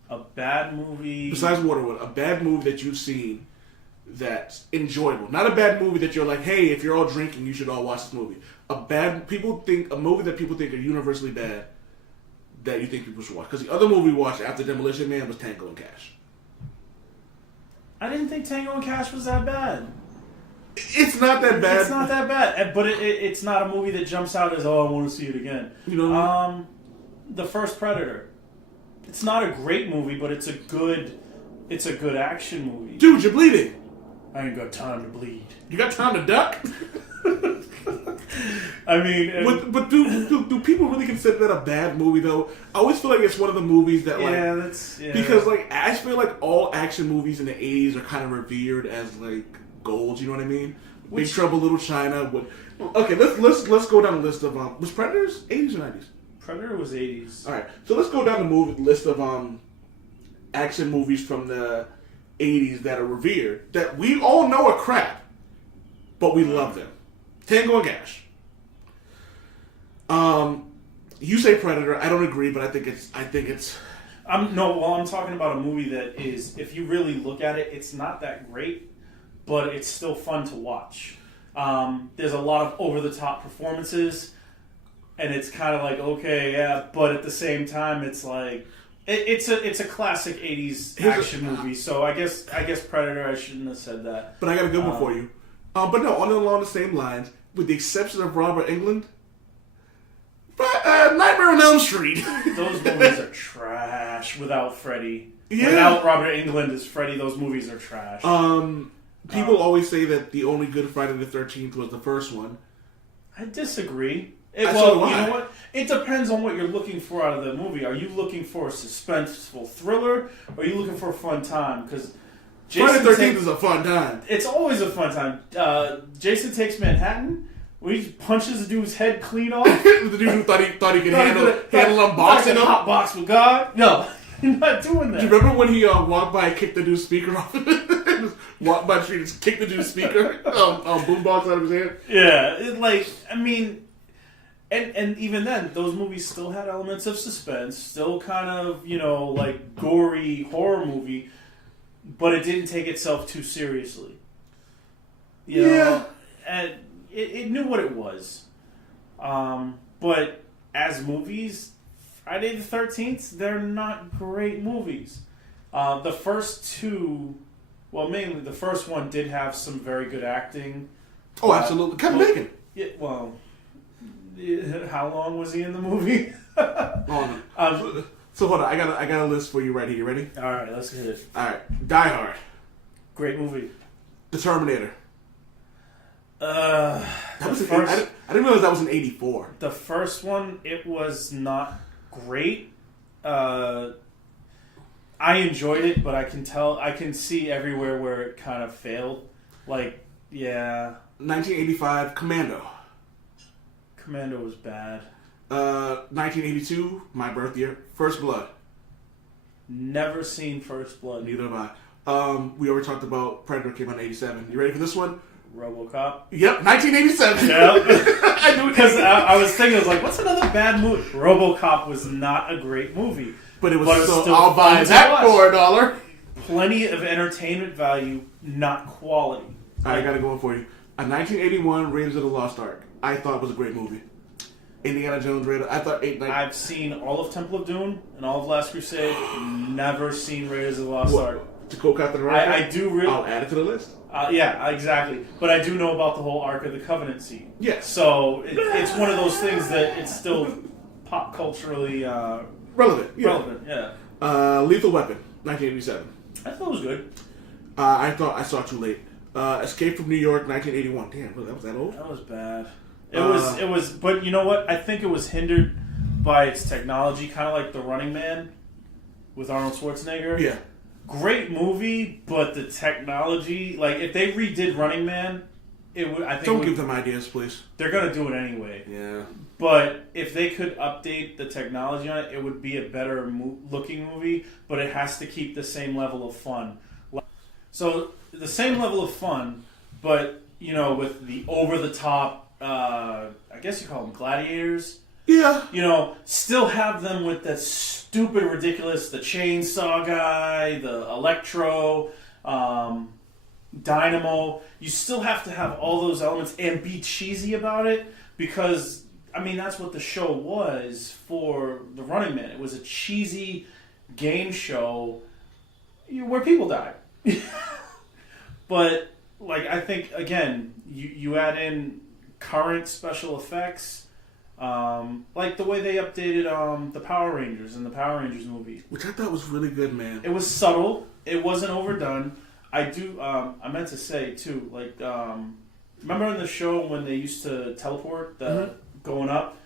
A bad movie... Besides Waterworld, a bad movie that you've seen that's enjoyable. Not a bad movie that you're like, hey, if you're all drinking, you should all watch this movie. A movie that people think are universally bad that you think people should watch. Because the other movie we watched after Demolition Man was Tango and Cash. I didn't think Tango and Cash was that bad. It's not that bad. It's not that bad. But it's not a movie that jumps out as, oh, I want to see it again. The First Predator. It's not a great movie, but it's a good action movie. Dude, you're bleeding. I ain't got time to bleed. You got time to duck? I mean... But do people really consider that a bad movie, though? I always feel like it's one of the movies that, like... Yeah. Because, like, I feel like all action movies in the 80s are kind of revered as, like, gold, you know what I mean? Big Trouble, Little China... Okay, let's go down the list of... was Predators 80s or 90s? Predator was 80s. Alright, so let's go down the list of action movies from the 80s that are revered, that we all know are crap, but we love them. Tango and Cash. You say Predator, I don't agree, but I think it's... I'm talking about a movie that is, if you really look at it, it's not that great, but it's still fun to watch. There's a lot of over-the-top performances, and it's kind of like, okay, yeah, but at the same time, it's like it's a classic '80s action movie. So I guess Predator. I shouldn't have said that. But I got a good one for you. But no, along the same lines, with the exception of Robert Englund, Nightmare on Elm Street. Those movies are trash without Freddy. Yeah. Without Robert Englund as Freddy, those movies are trash. People always say that the only good Friday the 13th was the first one. I disagree. You know what? It depends on what you're looking for out of the movie. Are you looking for a suspenseful thriller, or are you looking for a fun time? Because Friday the 13th is a fun time. It's always a fun time. Jason Takes Manhattan, where he punches the dude's head clean off. The dude who thought he could handle unboxing him. Hot box with God. No, you're not doing that. Do you remember when he walked by and kicked the dude's speaker off? just walk by the street, just kick the dude's speaker, boombox out of his hand. Yeah, and even then, those movies still had elements of suspense, still kind of, like gory horror movie, but it didn't take itself too seriously. You know? And it knew what it was. But as movies, Friday the 13th, they're not great movies. The first two, well, mainly the first one did have some very good acting. Oh, absolutely. Kevin Bacon. Yeah, well, how long was he in the movie? So hold on, I got a list for you right here. You ready? All right, let's hit it. All right, Die Hard, Great movie. The Terminator. I didn't realize that was in '84. The first one, it was not great. I enjoyed it, but I can see everywhere where it kind of failed. 1985, Commando. Commando was bad. 1982, my birth year, First Blood. Never seen First Blood. Neither have I. We already talked about Predator, came out in '87. You ready for this one? RoboCop. Yep, 1987. Yep. I knew Because I was thinking, I was like, what's another bad movie? RoboCop was not a great movie. But it was so, still I'll buy fun to that watch. for $1. Plenty of entertainment value, not quality. I got to go in for you. A 1981 Raiders of the Lost Ark. I thought was a great movie. Indiana Jones Raider. I thought I've seen all of Temple of Doom and all of Last Crusade. Never seen Raiders of the Lost Ark. To go cut the right. I do really. I'll add it to the list. Yeah, exactly. But I do know about the whole Ark of the Covenant scene. Yes. So it's one of those things that it's still pop culturally relevant. Yeah. Relevant. Yeah. Lethal Weapon, 1987. I thought it was good. I thought I saw it too late. Escape from New York, 1981. Damn, that was that old? That was bad. It was. But you know what? I think it was hindered by its technology, kind of like The Running Man with Arnold Schwarzenegger. Yeah. Great movie, but the technology, if they redid Running Man, it would. I think Don't give them ideas, please. They're gonna do it anyway. Yeah. But if they could update the technology on it, it would be a better looking movie. But it has to keep the same level of fun. So the same level of fun, but with the over the top. I guess you call them gladiators. Yeah. Still have them with that stupid, ridiculous, the chainsaw guy, the electro, dynamo. You still have to have all those elements and be cheesy about it because, that's what the show was for The Running Man. It was a cheesy game show where people died. But, I think, again, you add in current special effects. Like the way they updated the Power Rangers in the Power Rangers movie, which I thought was really good, man. It was subtle. It wasn't overdone. I meant to say too, remember in the show when they used to teleport going up?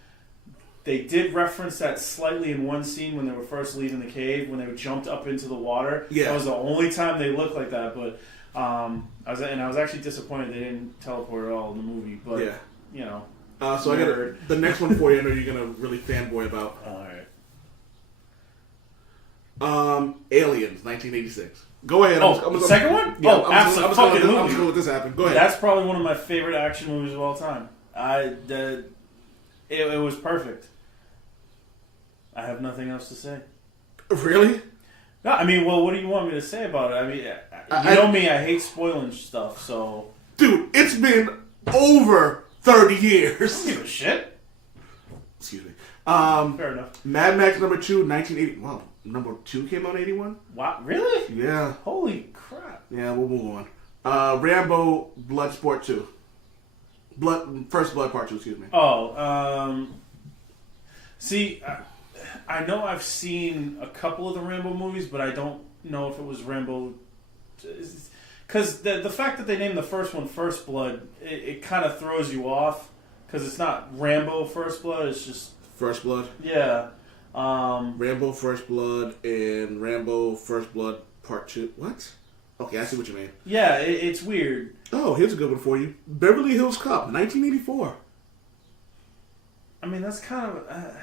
They did reference that slightly in one scene when they were first leaving the cave when they jumped up into the water. Yeah, that was the only time they looked like that. But I was actually disappointed they didn't teleport at all in the movie. But yeah. So I got the next one for you. I know you're gonna really fanboy about. All right. Aliens, 1986. Go ahead. The second one? Yeah, I'm just gonna let this happen. Go ahead. That's probably one of my favorite action movies of all time. It was perfect. I have nothing else to say. Really? No, well, what do you want me to say about it? You know me, I hate spoiling stuff. So, dude, it's been over 30 years. I don't give a shit. Excuse me. Fair enough. Mad Max number 2, 1980. Wow, number 2 came out in 81? Wow, really? Yeah. Holy crap. Yeah, we'll move on. Rambo Bloodsport 2. First Blood Part 2, excuse me. See, I know I've seen a couple of the Rambo movies, but I don't know if it was Rambo. Because the fact that they named the first one First Blood, it kind of throws you off. Because it's not Rambo First Blood, it's just... First Blood? Yeah. Rambo First Blood and Rambo First Blood Part 2. What? Okay, I see what you mean. Yeah, it's weird. Oh, here's a good one for you. Beverly Hills Cop, 1984. That's kind of...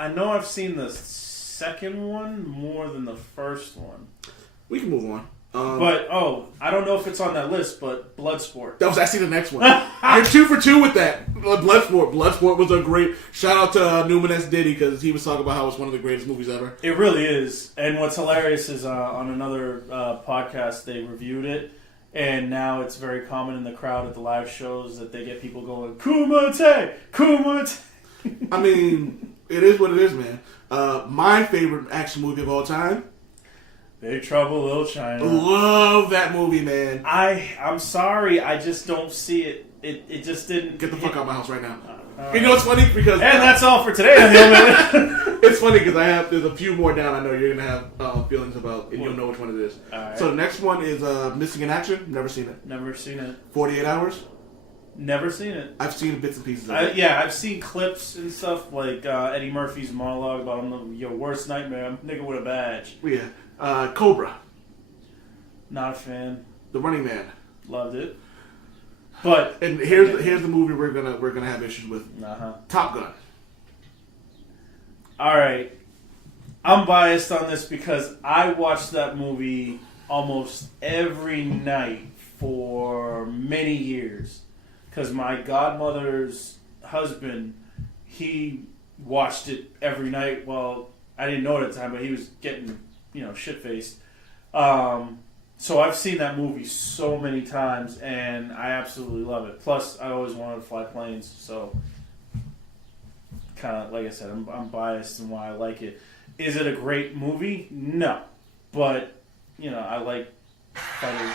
I know I've seen the second one more than the first one. We can move on. But I don't know if it's on that list, but Bloodsport. That was actually the next one. You're 2 for 2 with that. Bloodsport. Bloodsport was a great shout out to Numinous Diddy because he was talking about how it's one of the greatest movies ever. It really is. And what's hilarious is on another podcast they reviewed it, and now it's very common in the crowd at the live shows that they get people going Kumite, Kumite. I mean, it is what it is, man. My favorite action movie of all time. Big Trouble, Little China. Love that movie, man. I'm sorry, I just don't see it. It just didn't. Get the fuck out of my house right now. Right. You know what's funny? Because and that's all for today on the Old Man. it's funny because there's a few more down I know you're going to have feelings about, and you'll know which one it is. Right. So the next one is Missing in Action. Never seen it. Never seen it. 48 Hours. Never seen it. I've seen bits and pieces of it. Yeah, I've seen clips and stuff like Eddie Murphy's monologue about your worst nightmare. I'm a nigga with a badge. Yeah. Cobra. Not a fan. The Running Man. Loved it. But and here's the movie we're gonna have issues with. Top Gun. All right, I'm biased on this because I watched that movie almost every night for many years. Because my godmother's husband, he watched it every night. Well, I didn't know it at the time, but he was getting shit faced. So I've seen that movie so many times, and I absolutely love it. Plus, I always wanted to fly planes, so kind of like I said, I'm biased in why I like it. Is it a great movie? No, but I like fighters.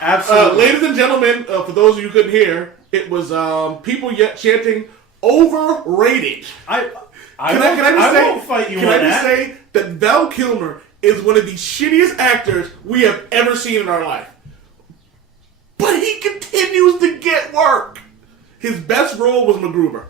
Absolutely, ladies and gentlemen. For those of you who couldn't hear. It was people yet chanting overrated. I won't fight you Can on I just that. say that Val Kilmer is one of the shittiest actors we have ever seen in our life. But he continues to get work. His best role was MacGruber.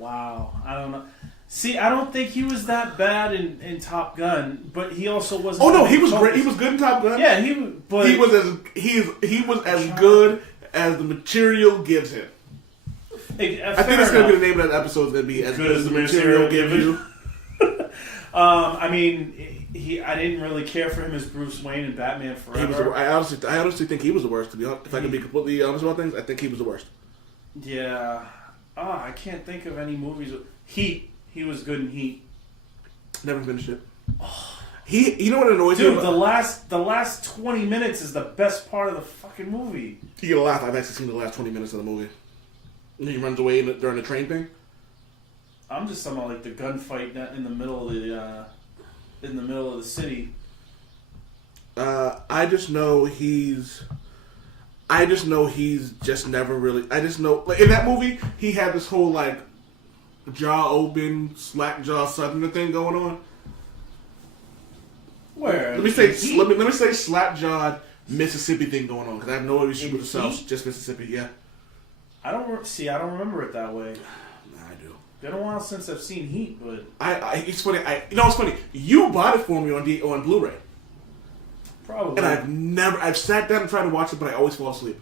Wow. I don't know. See, I don't think he was that bad in Top Gun, but he also wasn't. Oh no, he was great. He was good in Top Gun. Yeah, he was as good as the material gives him. I think that's going to be the name of that episode. Is going to be as good as the material gives you. I mean, I didn't really care for him as Bruce Wayne in Batman Forever. I honestly think he was the worst. To be honest, if I can be completely honest about things, I think he was the worst. Yeah. I can't think of any movies. Heat. He was good in Heat. Never finished it. You know what annoys me? Dude, the last 20 minutes is the best part of the fucking movie. You get a laugh. I've actually seen the last 20 minutes of the movie. And he runs away during the train thing. I'm just talking about like the gunfight in the middle of the city. I just know he's just never really. I just know like in that movie he had this whole like jaw open, slack jaw southerner thing going on. Where? Let me say slap jawed Mississippi thing going on because I have no issue with the South, just Mississippi. Yeah. I don't remember it that way. I do. Been a while since I've seen Heat, but it's funny. It's funny. You bought it for me on Blu-ray. Probably. And I've sat down and tried to watch it, but I always fall asleep.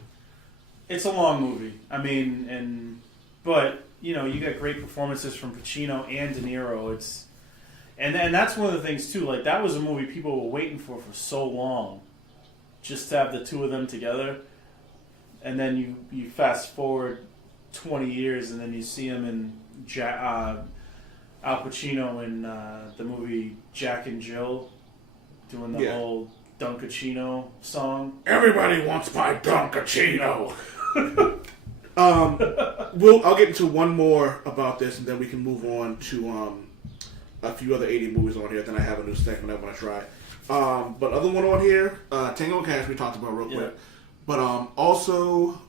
It's a long movie. I mean, but you got great performances from Pacino and De Niro. And that's one of the things too. Like that was a movie people were waiting for so long, just to have the two of them together. And then you fast forward 20 years, and then you see him in Al Pacino in the movie Jack and Jill, doing the whole Dunkachino song. Everybody wants my Dunkachino. I'll get into one more about this, and then we can move on to a few other 80 movies on here. Then I have a new segment I want to try. But other one on here, Tango and Cash we talked about real quick. But also,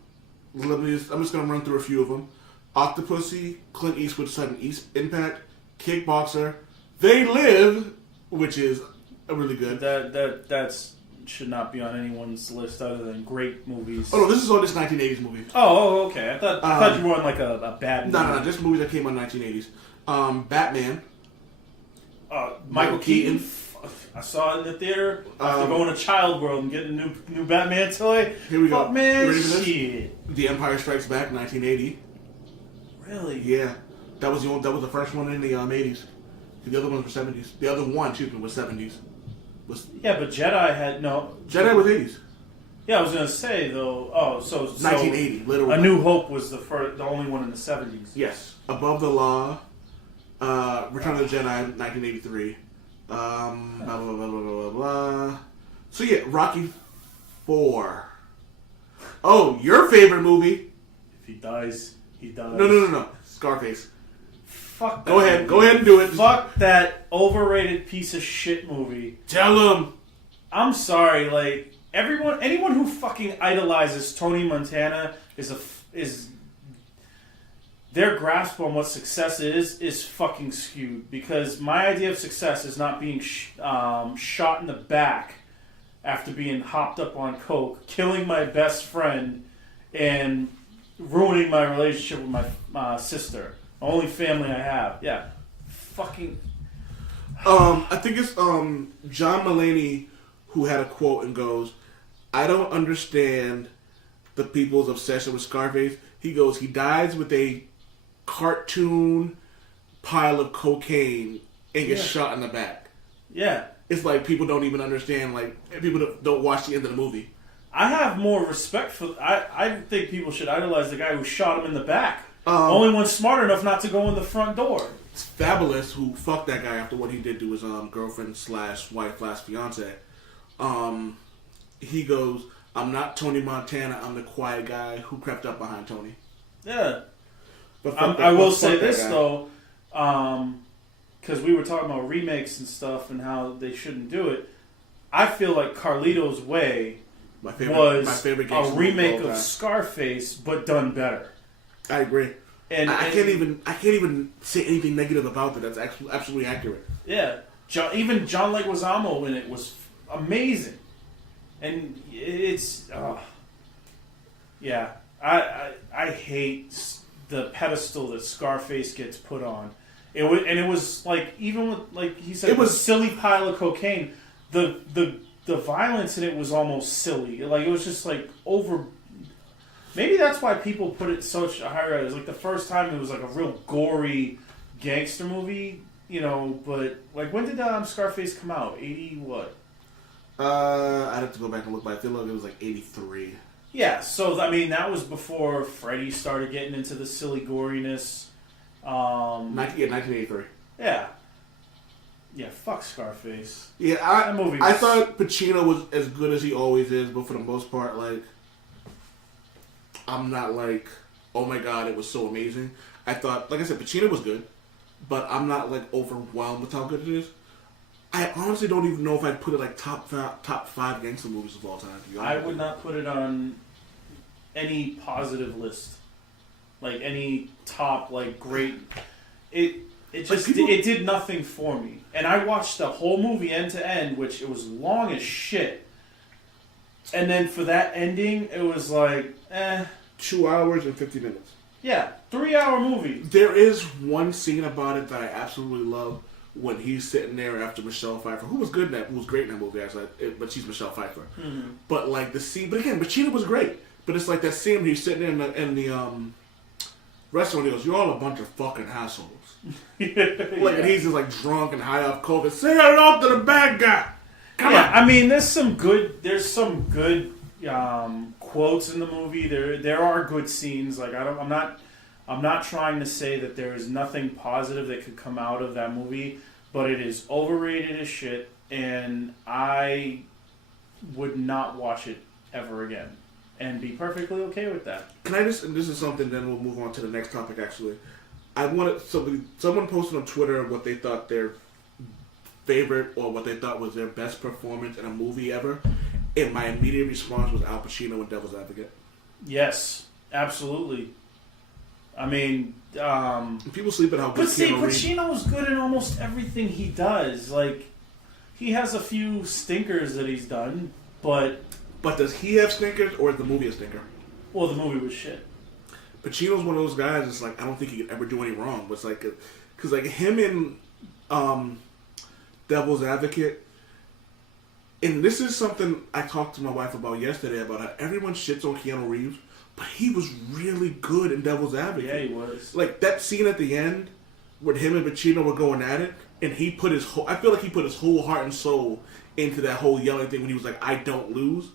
I'm just gonna run through a few of them. Octopussy, Clint Eastwood's sudden impact, Kickboxer, They Live, which is really good. That's should not be on anyone's list other than great movies. Oh no, this is all just 1980s movies. Oh, okay. I thought you were on like a bad movie. No, just movies that came out in the 1980s. Batman. Michael Keaton. I saw it in the theater after going to Child World and getting a new Batman toy. Here we go. Fuck, man, You ready for this? shit. The Empire Strikes Back, 1980. Really? Yeah, that was the first one in the 80s. The other ones were 70s. The other one, excuse me, was 70s. Yeah, but Jedi had no. Jedi was 80s. Yeah, I was gonna say though. Oh, so 1980, literally. A New Hope was the only one in the 70s. Yes. Above the Law, Return of the Jedi, 1983. Blah, blah, blah, blah, blah, blah. So yeah, Rocky 4. Oh, your favorite movie? If he dies, he dies. No. Scarface. Fuck. Go ahead and do it. Fuck that overrated piece of shit movie. Tell him. I'm sorry, like anyone who fucking idolizes Tony Montana is their grasp on what success is fucking skewed. Because my idea of success is not being shot in the back after being hopped up on coke, killing my best friend, and ruining my relationship with my sister. The only family I have. Yeah. Fucking... I think it's John Mulaney who had a quote and goes, "I don't understand the people's obsession with Scarface." He goes, "He dies with a cartoon pile of cocaine and gets shot in the back." Yeah. It's like people don't even understand, like, people don't watch the end of the movie. I have more respect for... I think people should idolize the guy who shot him in the back. Only one smart enough not to go in the front door. It's Fabulous, who fucked that guy after what he did to his girlfriend / wife / fiance. He goes, "I'm not Tony Montana. I'm the quiet guy who crept up behind Tony." Yeah. But I will say this, though, because we were talking about remakes and stuff and how they shouldn't do it. I feel like Carlito's Way was my favorite a remake of time. Scarface, but done better. I agree. And I can't even say anything negative about that. That's absolutely accurate. Yeah, even John Leguizamo in it was amazing, and it's yeah. I hate the pedestal that Scarface gets put on. It was like, even with, like he said, it was a silly pile of cocaine. The violence in it was almost silly. Like, it was just like over. Maybe that's why people put it such a high rate. It was like the first time it was like a real gory gangster movie, you know. But like, when did Scarface come out? 80 what? I'd have to go back and look, but I feel like it was like 83. Yeah, so I mean that was before Freddy started getting into the silly goriness. 1983. Yeah. Yeah, fuck Scarface. Yeah, that movie I thought Pacino was as good as he always is, but for the most part, like, I'm not like, oh my god, it was so amazing. I thought, like I said, Pacino was good, but I'm not like overwhelmed with how good it is. I honestly don't even know if I'd put it like top 5 gangster movies of all time. To be honest, I would not put it on any positive list, like any top like great. It just it did nothing for me, and I watched the whole movie end to end, which it was long as shit. And then for that ending, it was like, 2 hours and 50 minutes. Yeah, 3-hour movie. There is one scene about it that I absolutely love when he's sitting there after Michelle Pfeiffer, who was great in that movie, actually, but she's Michelle Pfeiffer. Mm-hmm. But like the scene, but again, Pacino was great. But it's like that scene where he's sitting there in the restaurant. He goes, "You're all a bunch of fucking assholes." And he's just like drunk and high off coke and say hello to the bad guy. Come on. I mean, there's some good quotes in the movie. There are good scenes. Like I'm not trying to say that there is nothing positive that could come out of that movie, but it is overrated as shit, and I would not watch it ever again, and be perfectly okay with that. Can I just, and this is something, then we'll move on to the next topic, actually. I wanted, someone posted on Twitter what they thought their favorite, or what they thought was their best performance in a movie ever, and my immediate response was Al Pacino in Devil's Advocate. Yes, absolutely. I mean, people sleep at how good. But see, Pacino's good in almost everything he does. Like, he has a few stinkers that he's done, but does he have stinkers, or is the movie a stinker? Well, the movie was shit. Pacino's one of those guys. It's like, I don't think he could ever do any wrong. But it's like, because like him in Devil's Advocate, And this is something I talked to my wife about yesterday, about how everyone shits on Keanu Reeves, but he was really good in Devil's Advocate. Yeah, he was. Like, that scene at the end where him and Pacino were going at it, and he put his whole... I feel like he put his whole heart and soul into that whole yelling thing when he was like, I don't lose.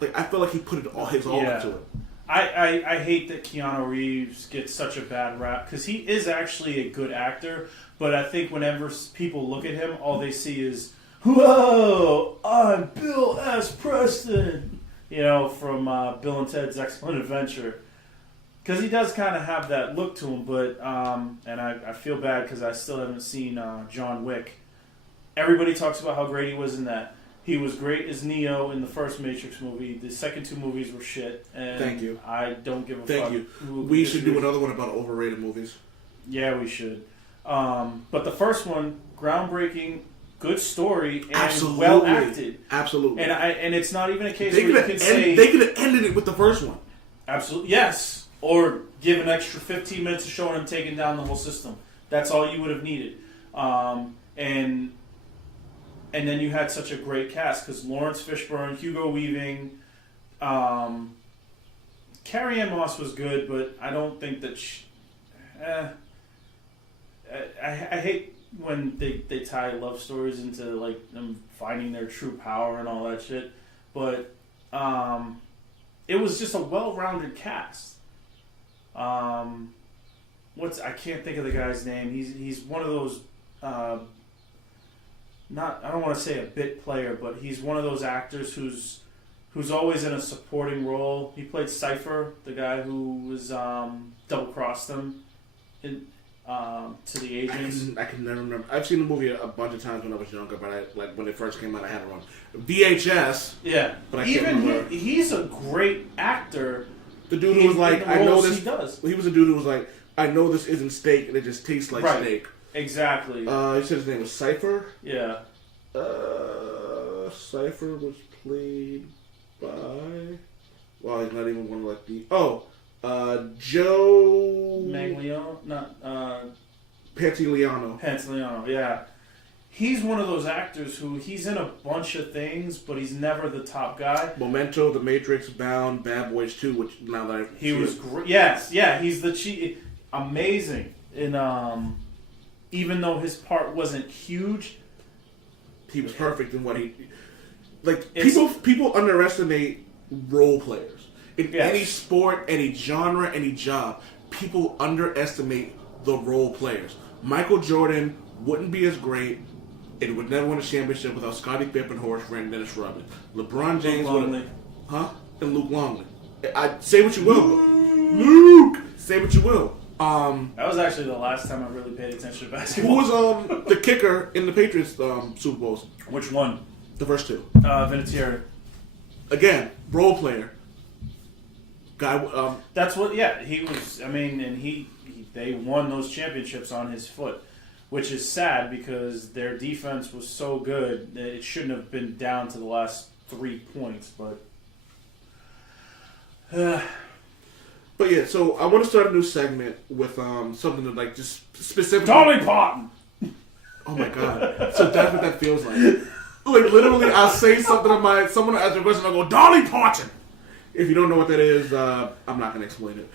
Like, I feel like he put it all into it. I hate that Keanu Reeves gets such a bad rap, because he is actually a good actor, but I think whenever people look at him, all they see is, whoa, I'm Bill S. Preston, from Bill and Ted's Excellent Adventure. Because he does kind of have that look to him, but, and I feel bad because I still haven't seen John Wick. Everybody talks about how great he was in that. He was great as Neo in the first Matrix movie. The second two movies were shit. And Thank you. I don't give a fuck. Thank you. We should do another one about overrated movies. Yeah, we should. But the first one, groundbreaking, good story, and well acted. Absolutely. And it's not even a case where you can say they could have ended it with the first one. Absolutely, yes. Or give an extra 15 minutes of showing him taking down the whole system. That's all you would have needed. And then you had such a great cast because Lawrence Fishburne, Hugo Weaving, Carrie Ann Moss was good, but I don't think that I hate when they tie love stories into like them finding their true power and all that shit. But it was just a well-rounded cast. I can't think of the guy's name. He's one of those. I don't want to say a bit player, but he's one of those actors who's always in a supporting role. He played Cypher, the guy who was double-crossed them to the agents. I can never remember. I've seen the movie a bunch of times when I was younger, but when it first came out, I had it on VHS. Yeah, but I can't remember. He's a great actor. The dude who was like, I know this. He does. He was a dude who was like, I know this isn't steak, and it just tastes like steak. Exactly. He said his name was Cypher. Yeah. Cypher was played by... Wow, he's not even one like the... Joe... Magliano? Not... Pantoliano. Pantoliano, yeah. He's one of those actors who he's in a bunch of things, but he's never the top guy. Memento, The Matrix, Bound, Bad Boys 2, which now that he was great. Yes, yeah, he's the chief. Amazing. In even though his part wasn't huge, he was perfect in what he like. People underestimate role players in any sport, any genre, any job. People underestimate the role players. Michael Jordan wouldn't be as great and would never win a championship without Scottie Pippen, Horace Grant, and Dennis Rodman. LeBron James would, and Luke Longley. I say what you will, Luke. Say what you will. That was actually the last time I really paid attention to basketball. Who was the kicker in the Patriots Super Bowls? Which one? The first two. Vinatieri. Again, role player. Guy. That's what. Yeah, he was. I mean, and they won those championships on his foot, which is sad because their defense was so good that it shouldn't have been down to the last 3 points. But yeah, so I want to start a new segment with something that like just specifically. Dolly Parton. Oh my god! So that's what that feels like. Like literally, I'll say something to someone will ask a question, I'll go Dolly Parton. If you don't know what that is, I'm not gonna explain it.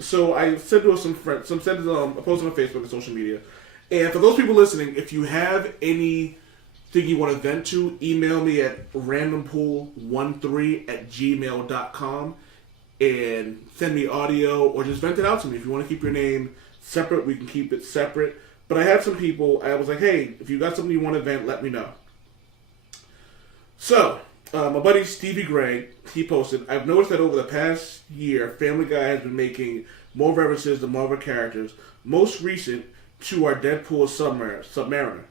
So I sent to some friends, I posted on Facebook and social media, and for those people listening, if you have anything you want to vent to, email me at randompool13@gmail.com. And send me audio or just vent it out to me. If you want to keep your name separate, we can keep it separate. But I had some people, I was like, hey, if you got something you want to vent, let me know. So, my buddy Stevie Gray, he posted, I've noticed that over the past year, Family Guy has been making more references to Marvel characters, most recent to our Deadpool Submariner.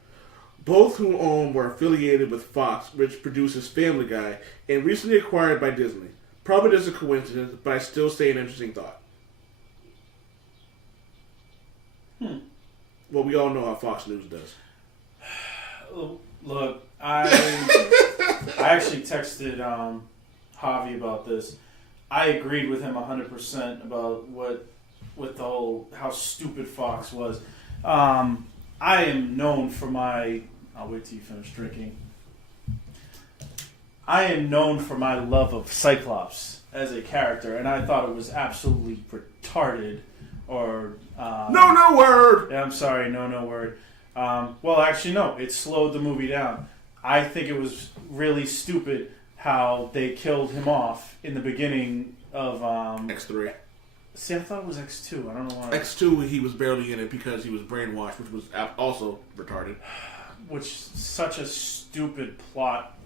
Both whom were affiliated with Fox, which produces Family Guy, and recently acquired by Disney. Probably just a coincidence, but I still say an interesting thought. Well, we all know how Fox News does. Look, I actually texted Javi about this. I agreed with him 100% about with the whole how stupid Fox was. I am known for my. I'll wait till you finish drinking. I am known for my love of Cyclops as a character, and I thought it was absolutely retarded. Or no word. I'm sorry, no word. Well, actually, no. It slowed the movie down. I think it was really stupid how they killed him off in the beginning of X3. See, I thought it was X2. I don't know why. X2, he was barely in it because he was brainwashed, which was also retarded. Which such a stupid plot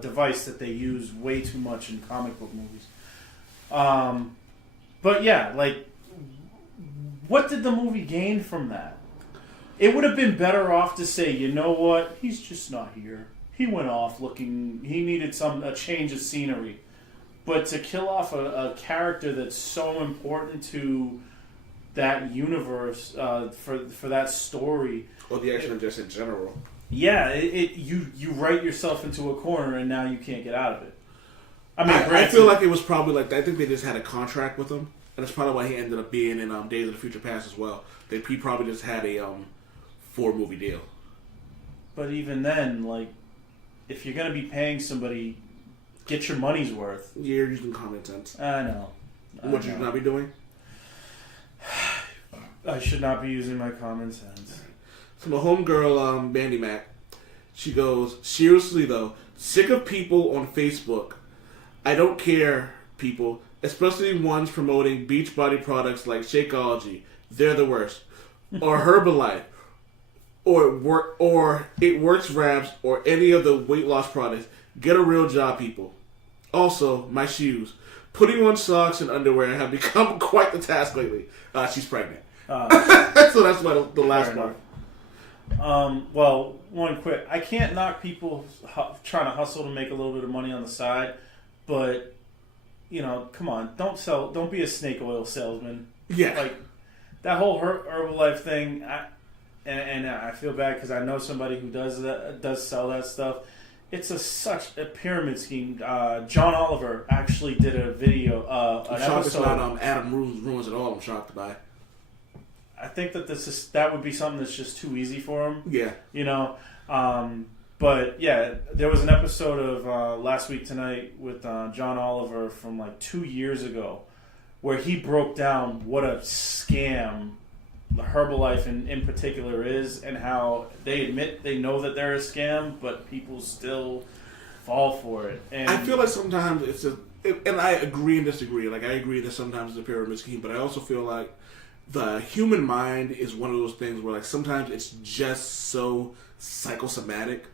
device that they use way too much in comic book movies. But yeah, like, what did the movie gain from that? It would have been better off to say, you know what, he's just not here. He went off looking. He needed a change of scenery. But to kill off a character that's so important to that universe, for that story, or the action just in general. Yeah, you write yourself into a corner, and now you can't get out of it. I mean, I feel like it was probably like I think they just had a contract with him, and that's probably why he ended up being in Days of the Future Past as well. He probably just had a 4-movie deal. But even then, like, if you're gonna be paying somebody, get your money's worth. You're using common sense. I know. What you should not be doing? I should not be using my common sense. So my homegirl, Mandy Mac, she goes, seriously though, sick of people on Facebook. I don't care, people, especially ones promoting Beachbody products like Shakeology. They're the worst. Or Herbalife. Or It Works Wraps. Or any of the weight loss products. Get a real job, people. Also, my shoes. Putting on socks and underwear have become quite the task lately. She's pregnant. So that's why the last part. Well, one quick. I can't knock people trying to hustle to make a little bit of money on the side, but you know, come on, don't be a snake oil salesman. Yeah, like that whole Herbalife thing. And I feel bad because I know somebody who does sell that stuff. It's such a pyramid scheme. John Oliver actually did a video, an episode. It's not Adam Ruins It All. I'm shocked by. I think that would be something that's just too easy for him. Yeah. You know, but yeah, there was an episode of Last Week Tonight with John Oliver from like 2 years ago, where he broke down what a scam the Herbalife in particular is, and how they admit they know that they're a scam, but people still fall for it. And I feel like sometimes and I agree and disagree. Like I agree that sometimes it's a pyramid scheme, but I also feel like the human mind is one of those things where, like, sometimes it's just so psychosomatic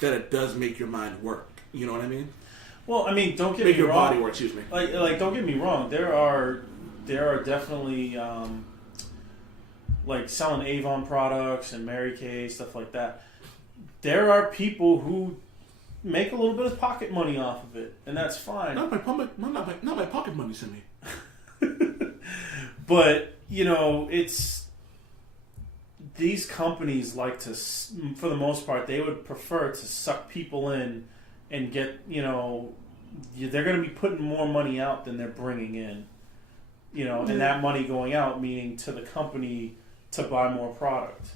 that it does make your mind work. You know what I mean? Well, I mean, don't get me wrong. Make your body work. Excuse me. Like, don't get me wrong. There are definitely like selling Avon products and Mary Kay, stuff like that. There are people who make a little bit of pocket money off of it, and that's fine. Not my pocket money, Sammy. But you know, it's these companies like to, for the most part, they would prefer to suck people in and get, you know, they're going to be putting more money out than they're bringing in. You know, and that money going out meaning to the company to buy more product.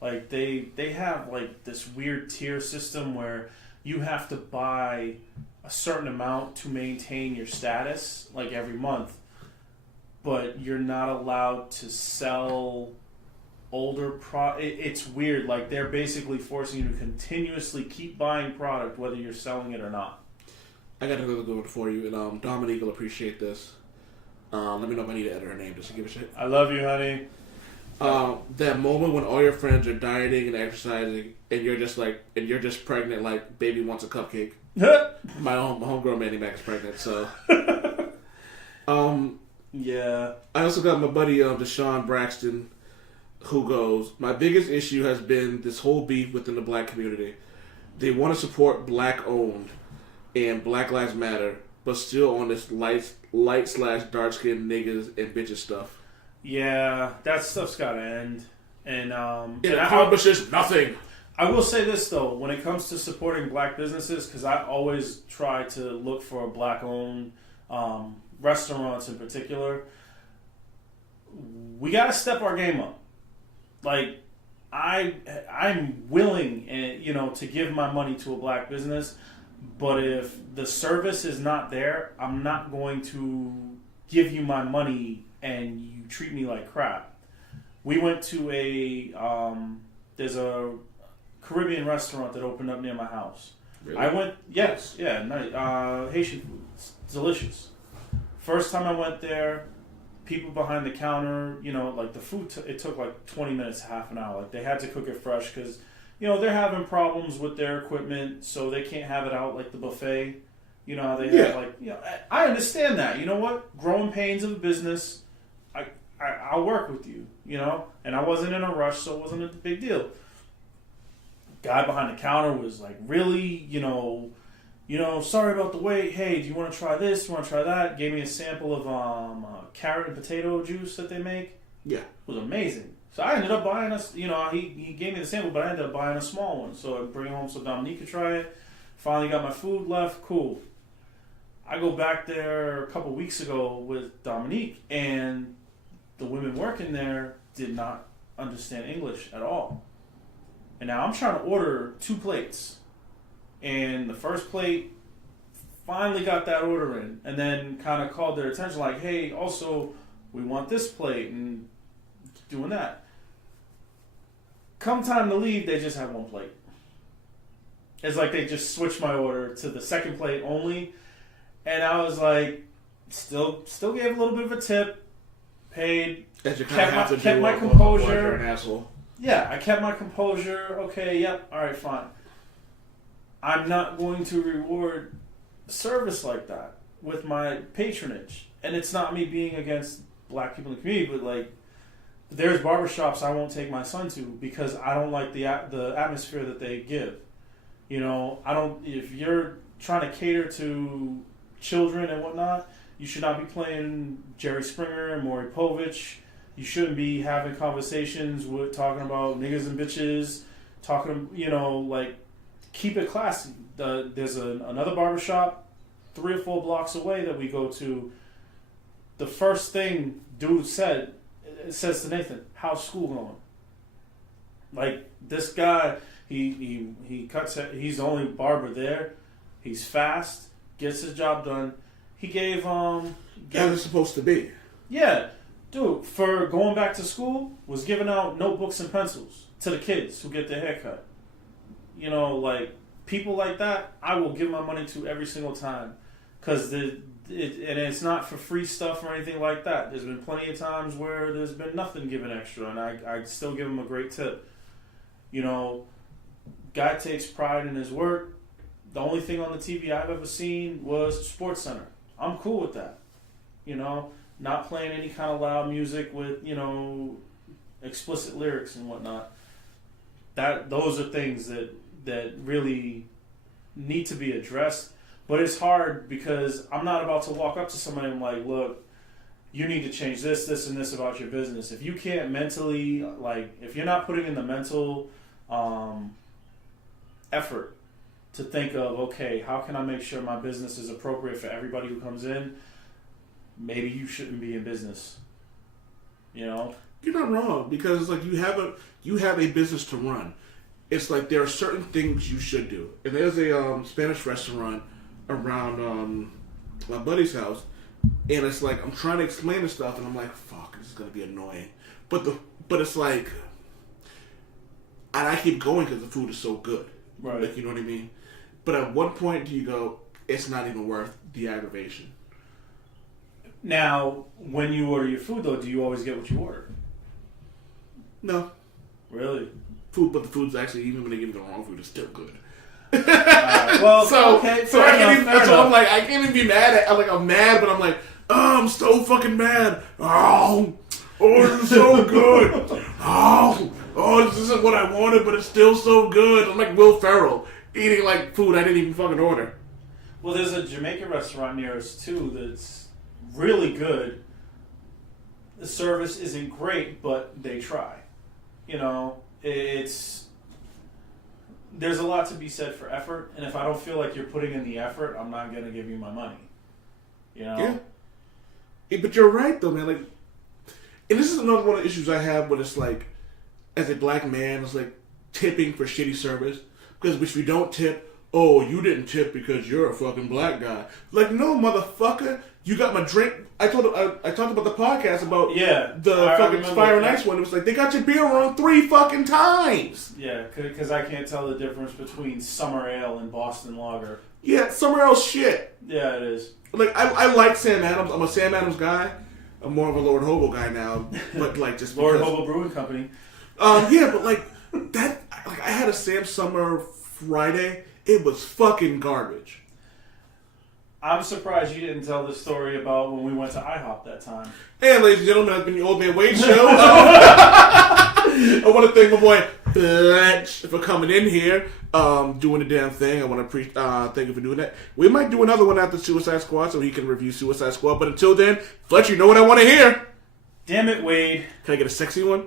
Like they have like this weird tier system where you have to buy a certain amount to maintain your status, like every month. But you're not allowed to sell older it's weird. Like they're basically forcing you to continuously keep buying product whether you're selling it or not. I got another good one for you, and Dominique will appreciate this. Let me know if I need to edit her name just to give a shit. I love you, honey. That moment when all your friends are dieting and exercising, and you're just pregnant, like baby wants a cupcake. My homegirl Mandy Mac is pregnant, so. Yeah. I also got my buddy Deshaun Braxton, who goes, my biggest issue has been this whole beef within the black community. They want to support black owned and Black Lives Matter, but still on this light / dark skinned niggas and bitches stuff. Yeah, that stuff's gotta end. And it accomplishes nothing. I will say this though, when it comes to supporting black businesses, because I always try to look for black owned restaurants in particular, we gotta step our game up. Like, I'm willing, to give my money to a black business, but if the service is not there, I'm not going to give you my money and you treat me like crap. We went to there's a Caribbean restaurant that opened up near my house. Really? I went, yes, yeah, nice, Haitian food, it's delicious. First time I went there, people behind the counter, like the food, it took like 20 minutes, half an hour. Like they had to cook it fresh because, they're having problems with their equipment, so they can't have it out like the buffet. You know how they have I understand that. You know what? Growing pains of a business, I'll work with you, And I wasn't in a rush, so it wasn't a big deal. Guy behind the counter was like, really, sorry about the wait. Hey, do you want to try this? Do you want to try that? Gave me a sample of carrot and potato juice that they make. Yeah. It was amazing. So I ended up buying he gave me the sample, but I ended up buying a small one. So I bring it home so Dominique could try it. Finally got my food left. Cool. I go back there a couple weeks ago with Dominique, and the women working there did not understand English at all. And now I'm trying to order 2 plates. And the first plate finally got that order in, and then kind of called their attention like, hey, also, we want this plate, and doing that. Come time to leave, they just have 1 plate. It's like they just switched my order to the second plate only. And I was like, still gave a little bit of a tip, paid, kept my composure. An asshole. Yeah, I kept my composure. Okay, yep, all right, fine. I'm not going to reward service like that with my patronage. And it's not me being against black people in the community, but like, there's barbershops I won't take my son to because I don't like the atmosphere that they give. If you're trying to cater to children and whatnot, you should not be playing Jerry Springer and Maury Povich. You shouldn't be having conversations with talking about niggas and bitches, keep it classy. There's another barbershop 3 or 4 blocks away that we go to. The first thing dude says to Nathan, how's school going? Like, this guy, he cuts it. He's the only barber there. He's fast, gets his job done. He gave As it's supposed to be. Yeah, dude, for going back to school, was giving out notebooks and pencils to the kids who get their hair cut. People like that, I will give my money to every single time. Because it's not for free stuff or anything like that. There's been plenty of times where there's been nothing given extra, and I still give him a great tip. Guy takes pride in his work. The only thing on the TV I've ever seen was Sports Center. I'm cool with that. Not playing any kind of loud music with, explicit lyrics and whatnot. Those are things that really need to be addressed. But it's hard because I'm not about to walk up to somebody and I'm like, look, you need to change this, this, and this about your business. If you can't mentally, if you're not putting in the mental effort to think of, okay, how can I make sure my business is appropriate for everybody who comes in, maybe you shouldn't be in business. You're not wrong, because it's like you have a business to run. It's like there are certain things you should do. And there's a Spanish restaurant around my buddy's house, and it's like I'm trying to explain this stuff, and I'm like, fuck, this is gonna be annoying. But it's like, and I keep going because the food is so good. Right. You know what I mean? But at what point do you go, it's not even worth the aggravation? Now, when you order your food, though, do you always get what you order? No. Really? But the food's actually, even when they give me the wrong food, it's still good. Well, so okay, so I can't even. So I'm like, I can't even be mad at. I'm mad, but I'm like, oh, I'm so fucking mad. Oh, this is so good. This isn't what I wanted, but it's still so good. I'm like Will Ferrell eating like food I didn't even fucking order. Well, there's a Jamaican restaurant near us too that's really good. The service isn't great, but they try. There's a lot to be said for effort, and if I don't feel like you're putting in the effort, I'm not going to give you my money. Yeah. But you're right, though, man. And this is another one of the issues I have, but it's like, as a black man, is like tipping for shitty service. Because if we don't tip, oh, you didn't tip because you're a fucking black guy. Like, no, motherfucker. You got my drink. I talked about the podcast about the fucking Fire and Ice one. It was like, they got your beer wrong 3 fucking times. Yeah, because I can't tell the difference between Summer Ale and Boston Lager. Yeah, Summer Ale's shit. Yeah, it is. Like, I like Sam Adams. I'm a Sam Adams guy. I'm more of a Lord Hobo guy now. But, like, just Lord because... Hobo Brewing Company. Yeah, but, like, that... Like, I had a Sam Summer Friday. It was fucking garbage. I'm surprised you didn't tell the story about when we went to IHOP that time. Hey, ladies and gentlemen, that's been the Old Man Wade Show. I want to thank my boy Fletch for coming in here, doing the damn thing. I want to thank you for doing that. We might do another one after Suicide Squad so he can review Suicide Squad. But until then, Fletch, you know what I want to hear. Damn it, Wade. Can I get a sexy one?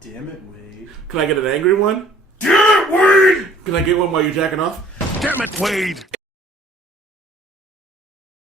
Damn it, Wade. Can I get an angry one? Damn it, Wade! Can I get one while you're jacking off? Damn it, Wade!